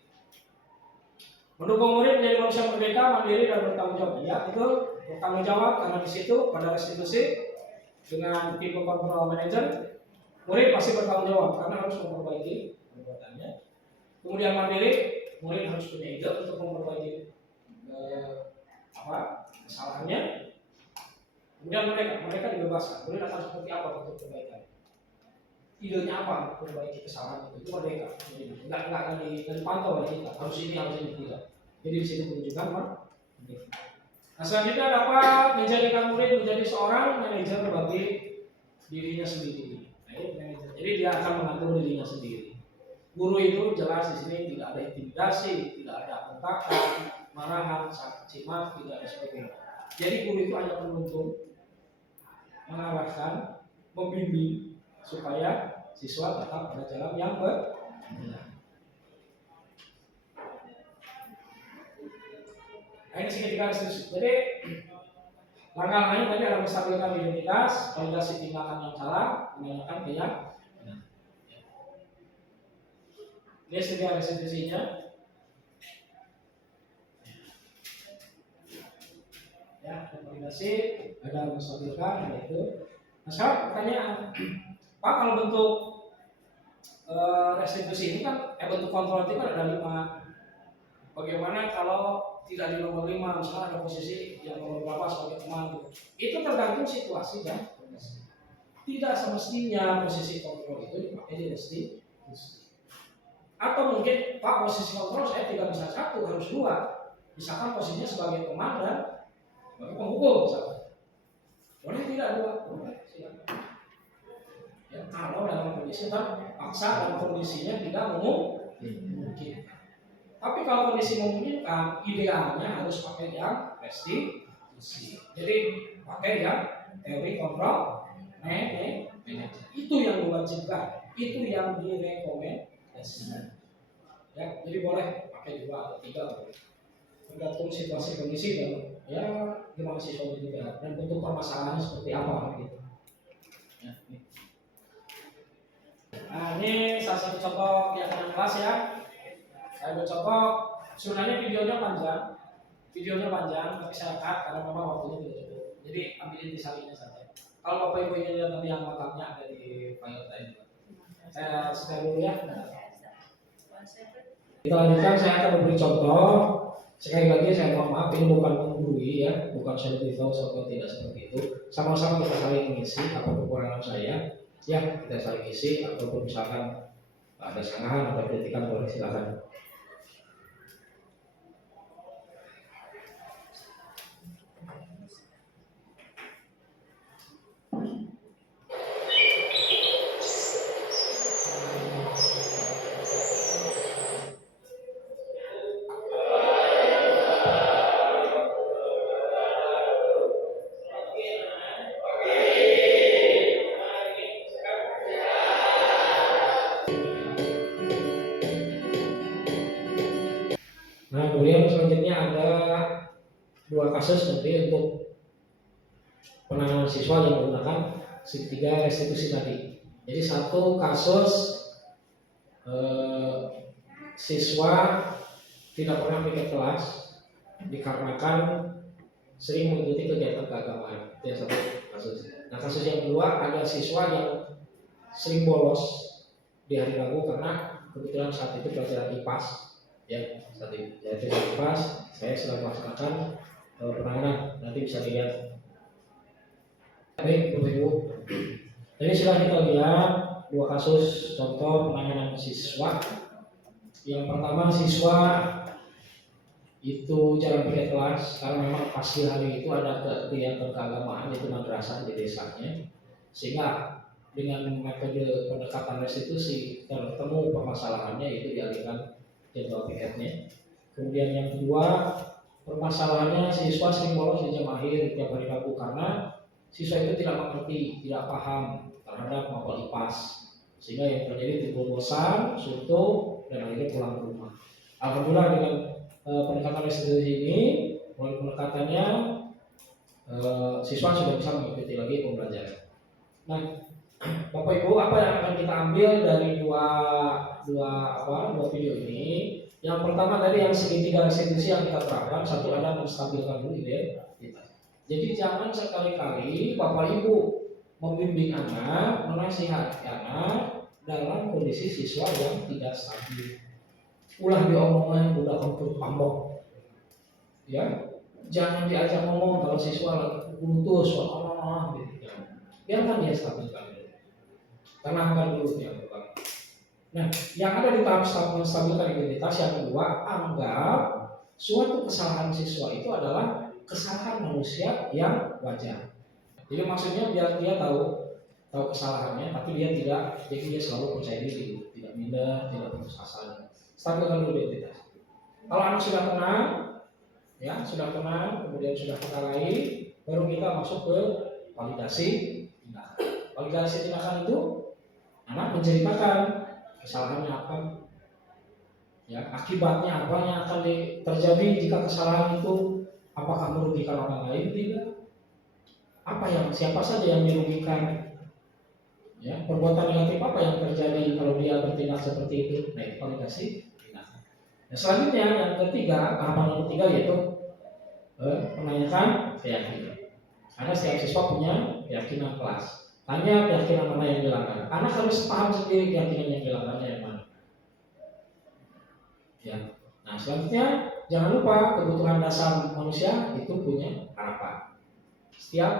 Mendukung murid menjadi manusia merdeka, mandiri dan bertanggung jawab. Ya, itu bertanggung jawab karena di situ pada restitusi dengan tim kontrol manager, murid pasti bertanggung jawab karena harus memperbaiki perbuatannya. Kemudian mandiri, murid harus punya ide untuk memperbaiki kesalahannya. Kemudian mereka dibebaskan. Murid akan seperti apa untuk perbaikan? Idenya apa untuk memperbaiki kesalahan itu merdeka. Enggak dipantau oleh kita. Harus ini tidak. Jadi di sini menunjukkan merdeka. Nah, selanjutnya dapat menjadikan murid menjadi seorang manajer bagi dirinya sendiri. Jadi dia akan mengatur dirinya sendiri. Guru itu jelas di sini tidak ada intimidasi, tidak ada bentakan, marahan, caci maki, tidak ada sebagainya. Jadi guru itu hanya penuntun, mengarahkan, membimbing supaya siswa tetap pada jalan yang benar. Nah, ini signifikan restitusi. Jadi langkah-langkahnya tadi adalah menstabilkan identitas, validasi tindakan yang salah, menanyakan keyakinan. Ini sedia restitusinya. Ya, validasi ada menstabilkan, yaitu. Nah, sekarang pertanyaan, Pak, kalau bentuk restitusi ini kan, bentuk kontrol itu kan ada 5. Bagaimana kalau tidak di nomor 5, misalnya ada posisi yang nomor berapa sebagai teman, itu tergantung situasi dan kondisi. Tidak semestinya posisi kontrol itu dipakai di restitusi. Atau mungkin Pak, posisi kontrol saya tidak bisa 1, harus 2. Misalkan posisinya sebagai teman dan sebagai penghukum misalkan. Boleh tidak 2? Boleh, silakan. Ya, kalau dalam kondisi terpaksa dan kondisinya tidak Mungkin. Tapi kalau kondisi memungkinkan, idealnya harus pakai yang restitusi. Jadi pakai yang teori kontrol manajer. Itu yang diwajibkan, itu yang direkomendasikan. Ya, jadi boleh pakai 2 atau 3 boleh. Tergantung situasi kondisi dan ya gimana siswa juga dan bentuk permasalahannya seperti apa gitu. Ya, nah, ini salah satu contoh kegiatan kelas ya. Saya bercontoh, sebenarnya videonya panjang, tapi saya cut karena memang waktunya tidak cukup. Jadi ambil intisarinya saja. Kalau Bapak Ibu ingin lihat nanti yang lengkapnya ada di file tadi. Saya share dulu ya. Kita lanjutkan, saya akan memberi contoh. Sekali lagi saya mohon maaf, ini bukan menggurui ya, bukan saya lebih tahu atau tidak seperti itu. Sama-sama kita saling mengisi apa kekurangan saya. Ya, kita saling isi ataupun misalkan ada sanggahan atau kritikan boleh silakan. Nah, kemudian selanjutnya ada 2 kasus nanti untuk penanganan siswa yang menggunakan 3 restitusi tadi. Jadi satu kasus siswa tidak pernah pikir kelas dikarenakan sering mengikuti kegiatan keagamaan. Itu yang satu kasus. Nah, kasus yang kedua ada siswa yang sering bolos di hari Rabu karena kebetulan saat itu pelajaran IPAS ya, saat itu IPAS saya sedang melaksanakan penanganan, nanti bisa dilihat. Baik, Bapak Ibu. Jadi silahkan kita lihat 2 kasus contoh penanganan siswa. Yang pertama, siswa itu jarang pikir kelas karena memang pasti hari itu ada kegiatan keagamaan, itu madrasah di desanya, sehingga dengan metode pendekatan restitusi tertemu permasalahannya, itu dialihkan jadwal pikirnya. Kemudian yang kedua, permasalahannya siswa sering bolos di jam akhir tiap hari Rabu karena siswa itu tidak mengerti, tidak paham terhadap mapel IPAS, sehingga yang terjadi timbul bosan, suntuk, dan akhirnya pulang ke rumah. Alhamdulillah dengan pendekatan restitusi ini, melalui pendekatannya siswa sudah bisa mengikuti lagi pembelajaran. Nah, Bapak Ibu, apa yang akan kita ambil dari dua video ini? Yang pertama tadi yang segitiga restitusi yang kita terapkan, satu ada menstabilkan dulu identitas. Jadi jangan sekali-kali Bapak Ibu membimbing anak, menasihati anak dalam kondisi siswa yang tidak stabil. Ulah diomongan udah kentut pambok, ya. Jangan diajak ngomong kalau siswa lagi putus, gitu. Biarkan dia stabilkan dulu, tenangkan dulu yang pertama. Nah, yang ada di tahap menstabilkan identitas yang kedua, anggap suatu kesalahan siswa itu adalah kesalahan manusia yang wajar. Jadi maksudnya biar dia tahu kesalahannya, tapi dia tidak, jadi dia selalu percaya diri, tidak minder, tidak putus asa. Stabilkan dulu identitas. Kalau anak sudah tenang, ya sudah tenang, kemudian sudah kenali, baru kita masuk ke validasi tindakan. Validasi tindakan itu anak menceritakan kesalahannya apa, ya akibatnya apa yang akan terjadi jika kesalahan itu, apakah merugikan orang lain, tidak, siapa saja yang dirugikan, ya perbuatan negatif apa yang terjadi kalau dia bertindak seperti itu. Nah, itu validasi tindakan. Nah, selanjutnya yang ketiga, tahapan yang ketiga yaitu menanyakan keyakinan. Karena setiap siswa punya keyakinan kelas. Tanya keyakinan mana yang dilanggar. Anak harus paham sendiri keyakinan yang dilanggarnya yang mana. Ya. Nah, selanjutnya jangan lupa kebutuhan dasar manusia itu punya harapan. Setiap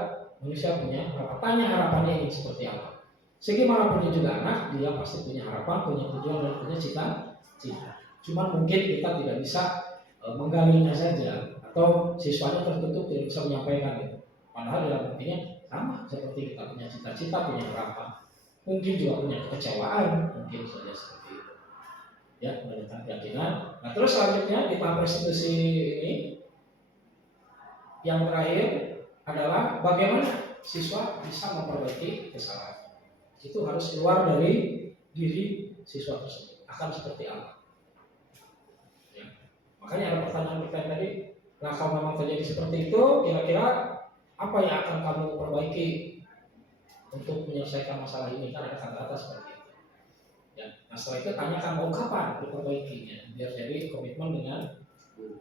manusia punya harapan. Tanya harapannya ini seperti apa. Segimanapun juga anak, dia pasti punya harapan, punya tujuan, dan punya cita-cita. Cuma mungkin kita tidak bisa menggalinya saja, atau siswanya tertutup tidak bisa menyampaikan itu. Padahal dalam artinya sama seperti kita punya cita-cita, punya harapan. Mungkin juga punya kekecewaan, mungkin saja seperti itu. ya, menandakan keyakinan. Nah, terus selanjutnya di tahap restitusi ini yang terakhir adalah bagaimana siswa bisa memperbaiki kesalahan. Itu harus keluar dari diri siswa tersebut. Akan seperti apa? Ya. Makanya ada pertanyaan-pertanyaan tadi. Nah, kalau memang terjadi seperti itu, kira-kira apa yang akan kamu perbaiki untuk menyelesaikan masalah ini? Kan ada kata-kata seperti itu. Ya. Nah, setelah itu tanyakan mau kapan diperbaikinya, biar jadi komitmen dengan guru.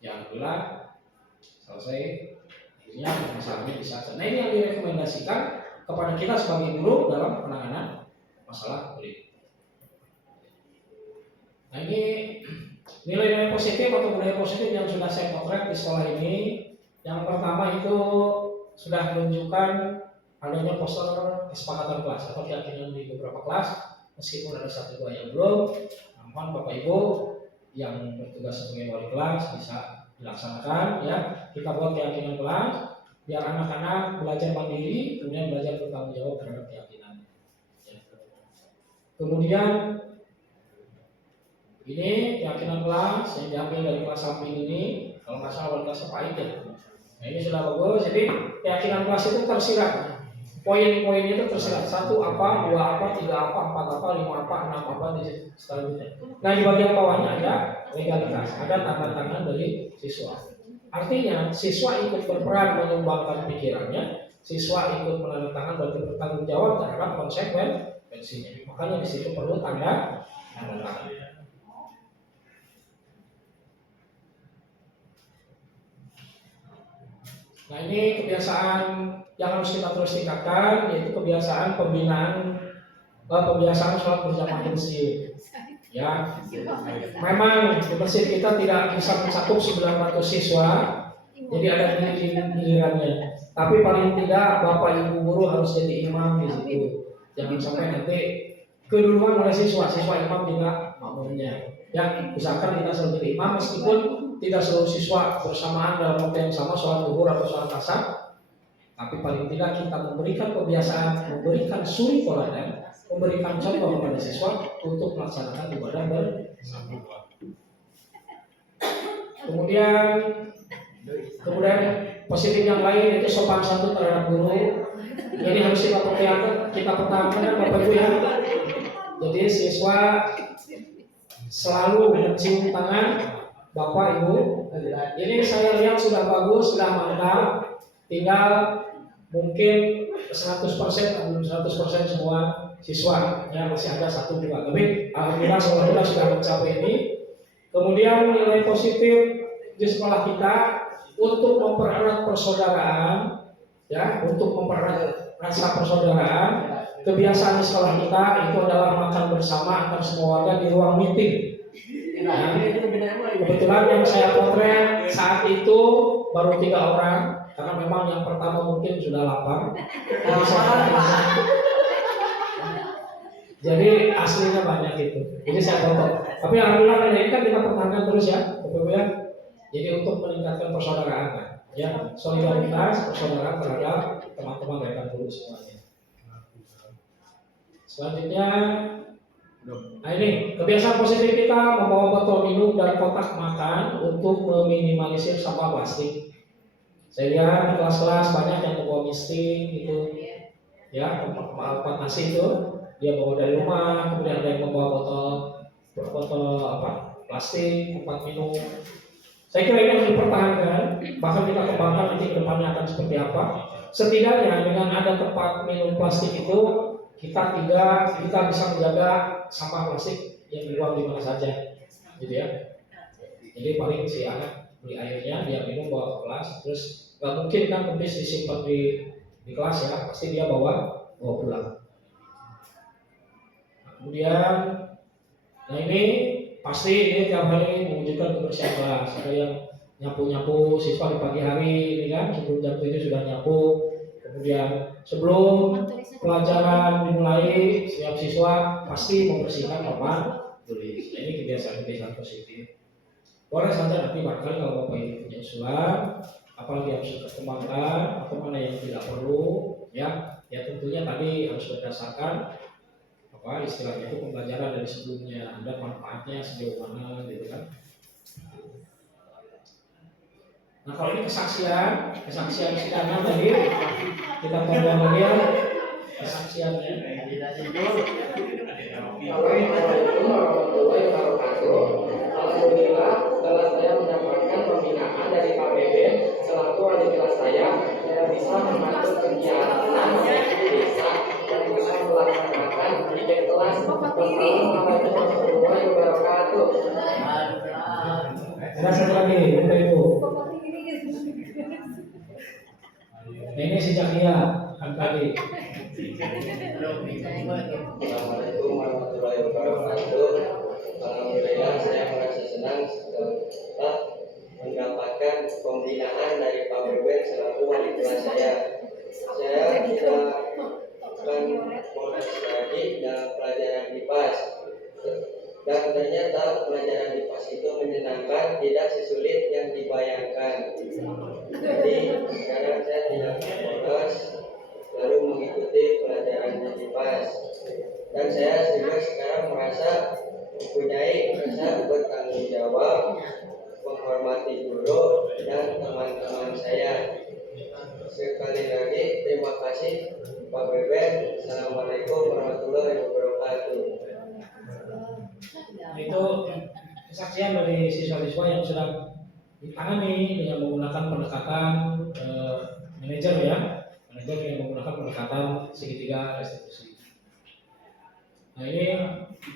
Ya, alhamdulillah selesai. Akhirnya masalahnya bisa. Nah, ini yang direkomendasikan kepada kita sebagai guru dalam penanganan masalah kuliah. Nah, ini nilai-nilai positif atau budaya positif yang sudah saya potret di sekolah ini. Yang pertama itu sudah menunjukkan adanya poster kesepakatan kelas atau keyakinan di beberapa kelas, meskipun ada satu dua yang belum. Namun Bapak Ibu yang bertugas sebagai wali kelas bisa dilaksanakan, ya. Kita buat keyakinan kelas biar anak-anak belajar mandiri, kemudian belajar bertanggung jawab terhadap keyakinan. Ya. Kemudian ini keyakinan kelas yang diambil dari kelas samping ini, kalau nggak salah wali kelas Pak Ida. Nah, ini sudah bagus. Jadi keyakinan kelas itu tersirat. Poin-poinnya itu tersirat. 1 apa, 2 apa, 3 apa, 4 apa, 5 apa, 6 apa, selanjutnya. Nah, di bagian bawahnya ada legalitas, ada tangan-tangan dari siswa. Artinya siswa ikut berperan menyumbangkan pikirannya, siswa ikut menandatangan dan bertanggung jawab terhadap konsekuensinya. Makanya di situ perlu tanda tangan. Nah, ini kebiasaan yang harus kita terus tingkatkan, yaitu kebiasaan kebiasaan sholat berjamaah di masjid. Ya, memang di masjid kita tidak bisa mencakup 900 siswa, jadi ada gilirannya. Tapi paling tidak Bapak Ibu guru harus jadi imam di situ. Jangan sampai nanti keduluan oleh siswa imam juga makmumnya. Ya, usahakan kita selalu jadi imam meskipun tidak seluruh siswa bersamaan dalam waktu yang sama sholat zuhur atau sholat asar, tapi paling tidak kita memberikan kebiasaan, memberikan suri teladan, memberikan contoh kepada siswa untuk melaksanakan ibadah bersama. Kemudian positif yang lain itu sopan santun terhadap guru. Jadi harus kita pertahankan Bapak Ibu ya. Jadi siswa selalu mencium tangan Bapak Ibu. Ini saya lihat sudah bagus, sudah mantap. Tinggal mungkin 100% belum 100% semua siswa, ya masih ada 1-2. Tapi alhamdulillah sudah mencapai ini. Kemudian nilai positif di sekolah kita untuk mempererat persaudaraan, ya, untuk mempererat rasa persaudaraan. Kebiasaan di sekolah kita itu adalah makan bersama antar semua warga di ruang meeting. Nah, kebetulan yang saya potret saat itu baru 3 orang, karena memang yang pertama mungkin sudah lapar. Jadi aslinya banyak itu. Jadi saya foto. Tapi alhamdulillah ini kan kita pertahankan terus ya, Bapak Ibu ya. Jadi untuk meningkatkan persaudaraan, ya, solidaritas, persaudaraan terhadap teman-teman rekan guru semuanya. Selanjutnya, nah ini kebiasaan positif kita membawa botol minum dan kotak makan untuk meminimalisir sampah plastik. Saya lihat di kelas-kelas banyak yang membawa misting gitu, ya, tempat nasi itu dia bawa dari rumah, kemudian ada yang membawa botol plastik, tempat minum. Saya kira ini harus dipertahankan, bahkan kita kembangkan nanti ke depannya akan seperti apa. Setidaknya dengan ada tempat minum plastik itu kita bisa menjaga sampah plastik yang dibuang di mana saja, gitu ya. Jadi paling si anak beli airnya dia minum bawa ke kelas, terus nggak mungkin kan habis disimpan di kelas ya, pasti dia bawa pulang. Kemudian, nah ini pasti ini tiap hari mewujudkan kebersihan kelas. Ada yang nyapu siswa di pagi hari, ini kan sebelum jam 7 sudah nyapu. Kemudian sebelum pelajaran dimulai, setiap siswa pasti membersihkan papan tulis. Nah, ini kebiasaan positif. Boleh saja nanti barangkali kalau Bapak Ibu punya usulan, apalagi yang harus dikembangkan atau mana yang tidak perlu, ya tentunya tadi harus berdasarkan apa istilahnya itu pembelajaran dari sebelumnya, ada manfaatnya sejauh mana gitu kan. Nah kalau ini kesaksian si Dana tadi kita tanya lagi ya kesaksiannya. Assalamualaikum warahmatullahi wabarakatuh. Alhamdulillah setelah saya mendapatkan pembinaan dari Pak Beben selaku wali kelas saya bisa mengatur kegiatan di desa dan bisa melaksanakan kegiatan kelas. Wassalamualaikum warahmatullahi wabarakatuh. Ada satu lagi, Bapak Ibu. Ini si Jakia kan tadi. Assalamualaikum warahmatullahi wabarakatuh. Alhamdulillah saya merasa senang setelah mendapatkan pembinaan dari Pak Beben selaku wali kelas saya. Saya tidak akan mengulangi lagi dalam pelajaran IPAS. Dan ternyata pelajaran IPAS itu menyenangkan, tidak sesulit yang dibayangkan. Jadi sekarang saya tidak bolos, baru mengikuti pelajaran IPAS. Dan saya juga sekarang merasa mempunyai rasa bertanggung jawab, menghormati guru dan teman-teman saya. Sekali lagi terima kasih Pak Beben. Assalamualaikum warahmatullahi wabarakatuh. Itu kesaksian dari siswa-siswa yang sudah ditangani dengan menggunakan pendekatan manajer ya, manajer yang menggunakan pendekatan segitiga restitusi. Nah ini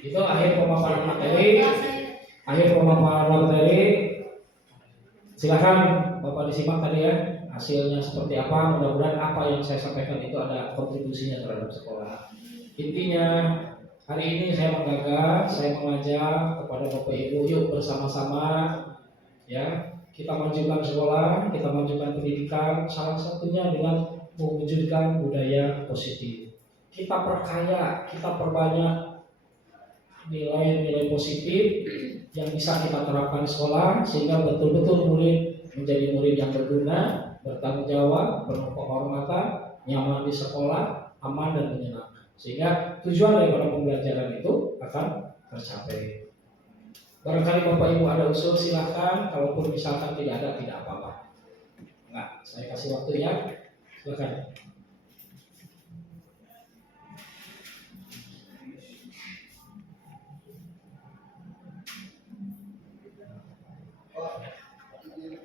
itu akhir pemaparan materi. Silakan Bapak disimak tadi ya hasilnya seperti apa. Mudah-mudahan apa yang saya sampaikan itu ada kontribusinya terhadap sekolah. Intinya hari ini saya menggagas, saya mengajak kepada Bapak Ibu, yuk bersama-sama ya kita majukan sekolah, kita majukan pendidikan, salah satunya dengan mewujudkan budaya positif. Kita perkaya, kita perbanyak nilai-nilai positif yang bisa kita terapkan di sekolah sehingga betul-betul murid menjadi murid yang berguna, bertanggung jawab, penuh penghormatan, nyaman di sekolah, aman dan menyenangkan. Sehingga tujuan daripada pembelajaran itu akan tercapai. Barangkali Bapak Ibu ada usul silakan, kalaupun misalkan tidak ada tidak apa-apa. Nah, saya kasih waktunya, silakan.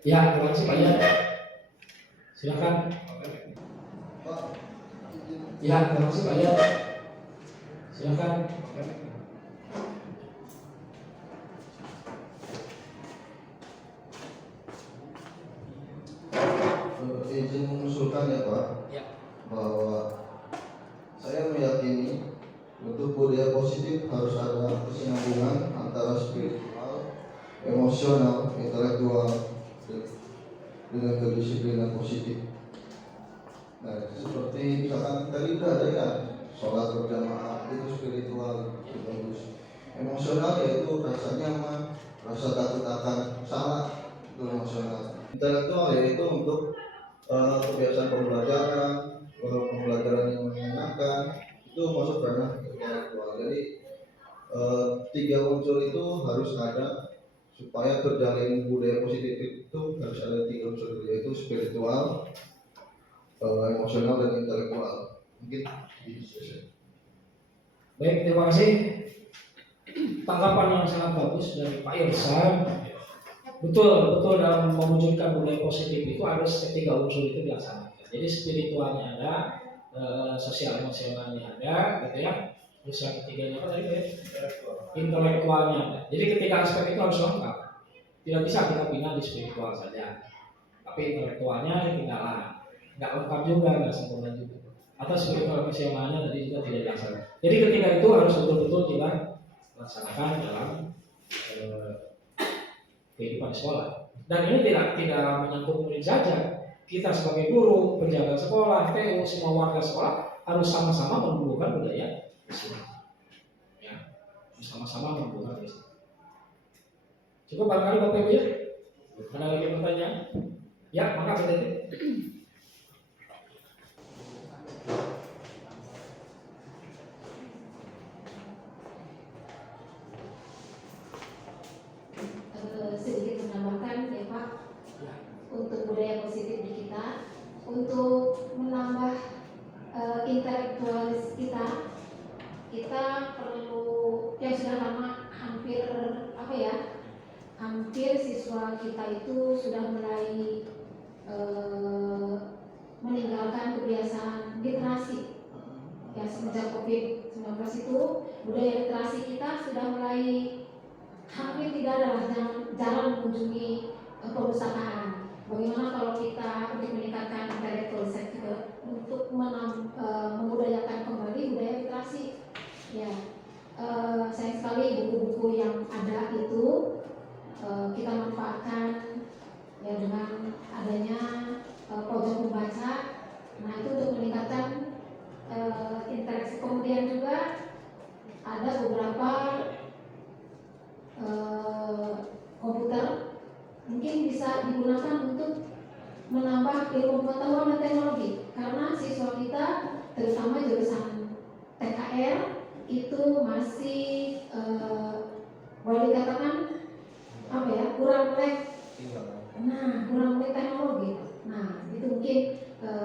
Ya, terima kasih Pak Ian. Silakan. Ya, terima kasih Pak Ian. Silakan. Izin mengusulkan ya Pak, Ya. bahwa saya meyakini untuk budaya positif harus ada kesinambungan antara spiritual, emosional, intelektual dengan kedisiplinan positif. Nah, seperti misalkan tadi udah ada ya, sholat berjamaah itu spiritual, itu bagus. Emosional yaitu rasa nyaman, rasa takut akan salah, itu emosional. Intelektual yaitu untuk kebiasaan pembelajaran yang menyenangkan, itu masuk ranah intelektual. Jadi tiga unsur itu harus ada supaya terjalin budaya positif itu harus ada tiga unsur yaitu spiritual, emosional dan intelektual. Mungkin bisa. Baik, terima kasih. Tanggapan yang sangat bagus dari Pak Irsan. Betul dalam mewujudkan budaya positif itu harus ketiga unsur itu dilaksanakan. Jadi spiritualnya ada, sosial emosionalnya ada, gitu ya. Terus yang ketiganya apa tadi? Intelektualnya ada. Jadi ketiga aspek itu harus lengkap. Tidak bisa kita pindah di spiritual saja, tapi intelektualnya ketinggalan. Nggak lengkap juga, nggak sempurna juga. Atau spiritual emosionalnya tadi juga tidak dilaksanakan. Jadi ketiga itu harus betul-betul kita laksanakan dalam kehidupan sekolah. Dan ini tidak menyangkut murid saja. Kita sebagai guru, penjaga sekolah, TU, semua warga sekolah harus sama-sama menumbuhkan budaya Islam. Ya, sama-sama menumbuhkan Islam. Cukup barangkali Bapak Ibu ya? Ada lagi pertanyaan? Ya, maka berarti. untuk menambah intelektualis kita perlu yang sudah lama hampir siswa kita itu sudah mulai meninggalkan kebiasaan literasi. Ya, semenjak COVID-19 itu budaya literasi kita sudah mulai hampir tidak ada jarang mengunjungi perusahaan. Bagaimana kalau kita untuk meningkatkan intellectual untuk membudayakan kembali budaya literasi? Ya, sayang sekali buku-buku yang ada itu kita manfaatkan ya dengan adanya pojok membaca. Nah, itu untuk meningkatkan interaksi. Kemudian juga ada beberapa komputer mungkin bisa digunakan untuk menambah ilmu pengetahuan dan teknologi, karena siswa kita terutama jurusan TKR itu masih boleh dikatakan kurang melek teknologi. Nah, itu mungkin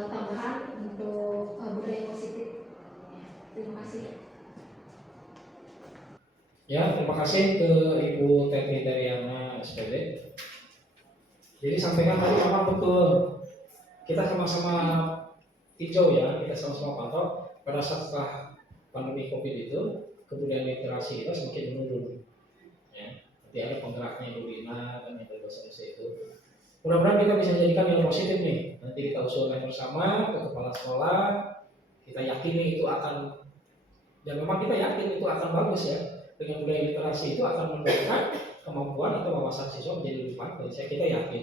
tambahan untuk budaya positif. Terima kasih. Ya, terima kasih ke Ibu Teti Teriana SPD. Jadi sampaikan tadi memang betul, kita sama-sama hijau ya, kita sama-sama pantau pada saat setelah pandemi COVID itu kebudayaan literasi kita semakin menurun. Ya, nanti ada penggeraknya Ibu Lina dan yang bahasa Indonesia itu. Mudah-mudahan kita bisa jadikan yang positif nih. Nanti kita usulkan bersama ke kepala sekolah. Kita yakini itu akan, dan memang kita yakin itu akan bagus ya. Dengan budaya literasi itu akan meningkatkan kemampuan atau wawasan siswa menjadi lebih baik. Kita yakin.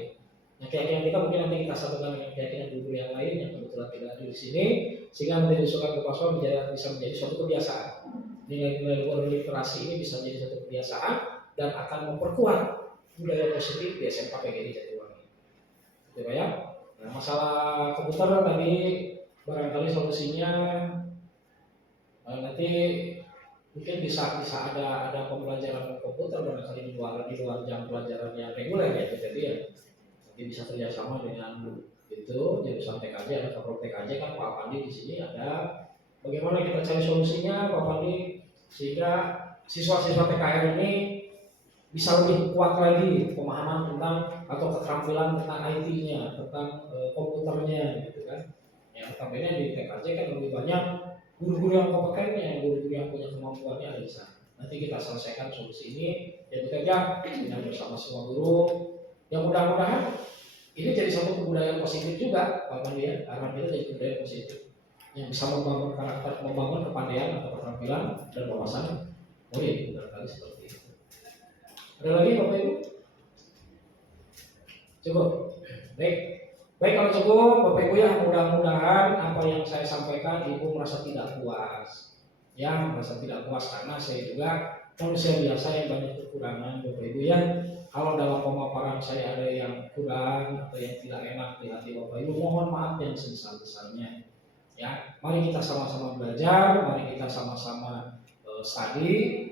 Nah, keyakinan kita mungkin nanti kita satukan dengan keyakinan guru yang lain yang kebetulan tidak ada di sini, sehingga nanti diusulkan ke paslon bisa menjadi suatu kebiasaan. Nilai-nilai literasi ini bisa menjadi suatu kebiasaan dan akan memperkuat budaya positif di SMK PGRI Jatiwangi. Gitu ya. Nah, masalah komputer tadi barangkali solusinya nanti mungkin bisa ada pembelajaran komputer barangkali di luar jam pelajaran yang reguler ya, jadi ya nanti bisa kerjasama dengan itu jurusan TKJ, ada Kaprok TKJ kan Pak Pandi di sini ada. Bagaimana kita cari solusinya Pak Pandi sehingga siswa-siswa TKR ini bisa lebih kuat lagi pemahaman tentang atau keterampilan tentang IT-nya, tentang komputernya gitu kan. Ya, tampaknya di TKJ kan lebih banyak guru-guru yang kompetennya, guru-guru yang punya kemampuannya ada di sana. Nanti kita selesaikan solusi ini ya bekerja dengan bersama semua guru. Yang mudah-mudahan ini jadi satu kebudayaan positif juga Pak Pandi ya, karena kita jadi kebudayaan positif yang bisa membangun karakter, membangun kepandaian atau keterampilan dan wawasan murid, barangkali seperti itu. Ada lagi Bapak Ibu? Cukup. Baik kalau cukup Bapak Ibu ya, mudah-mudahan apa yang saya sampaikan Ibu merasa tidak puas. Ya, merasa tidak puas karena saya juga manusia biasa yang banyak kekurangan Bapak Ibu ya. Kalau dalam pemaparan saya ada yang kurang atau yang tidak enak di hati Bapak Ibu, mohon maaf yang sebesar-besarnya. Ya, mari kita sama-sama belajar, mari kita sama-sama study.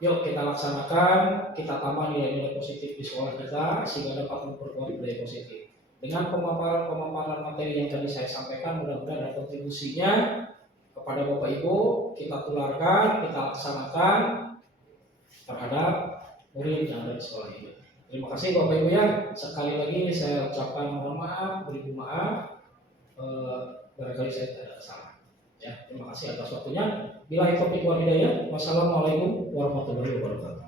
Yuk kita laksanakan, kita tambah nilai-nilai positif di sekolah kita sehingga dapat memperkuat budaya positif. Dengan pemaparan materi yang tadi saya sampaikan, mudah-mudahan ada kontribusinya kepada Bapak Ibu, kita tularkan, kita laksanakan terhadap murid yang ada di sekolah ini. Terima kasih Bapak Ibu ya. Sekali lagi saya ucapkan mohon maaf, beribu maaf. Barangkali saya tidak salah. Ya, terima kasih atas waktunya. Billahi taufiq wal hidayah. Wassalamualaikum warahmatullahi wabarakatuh.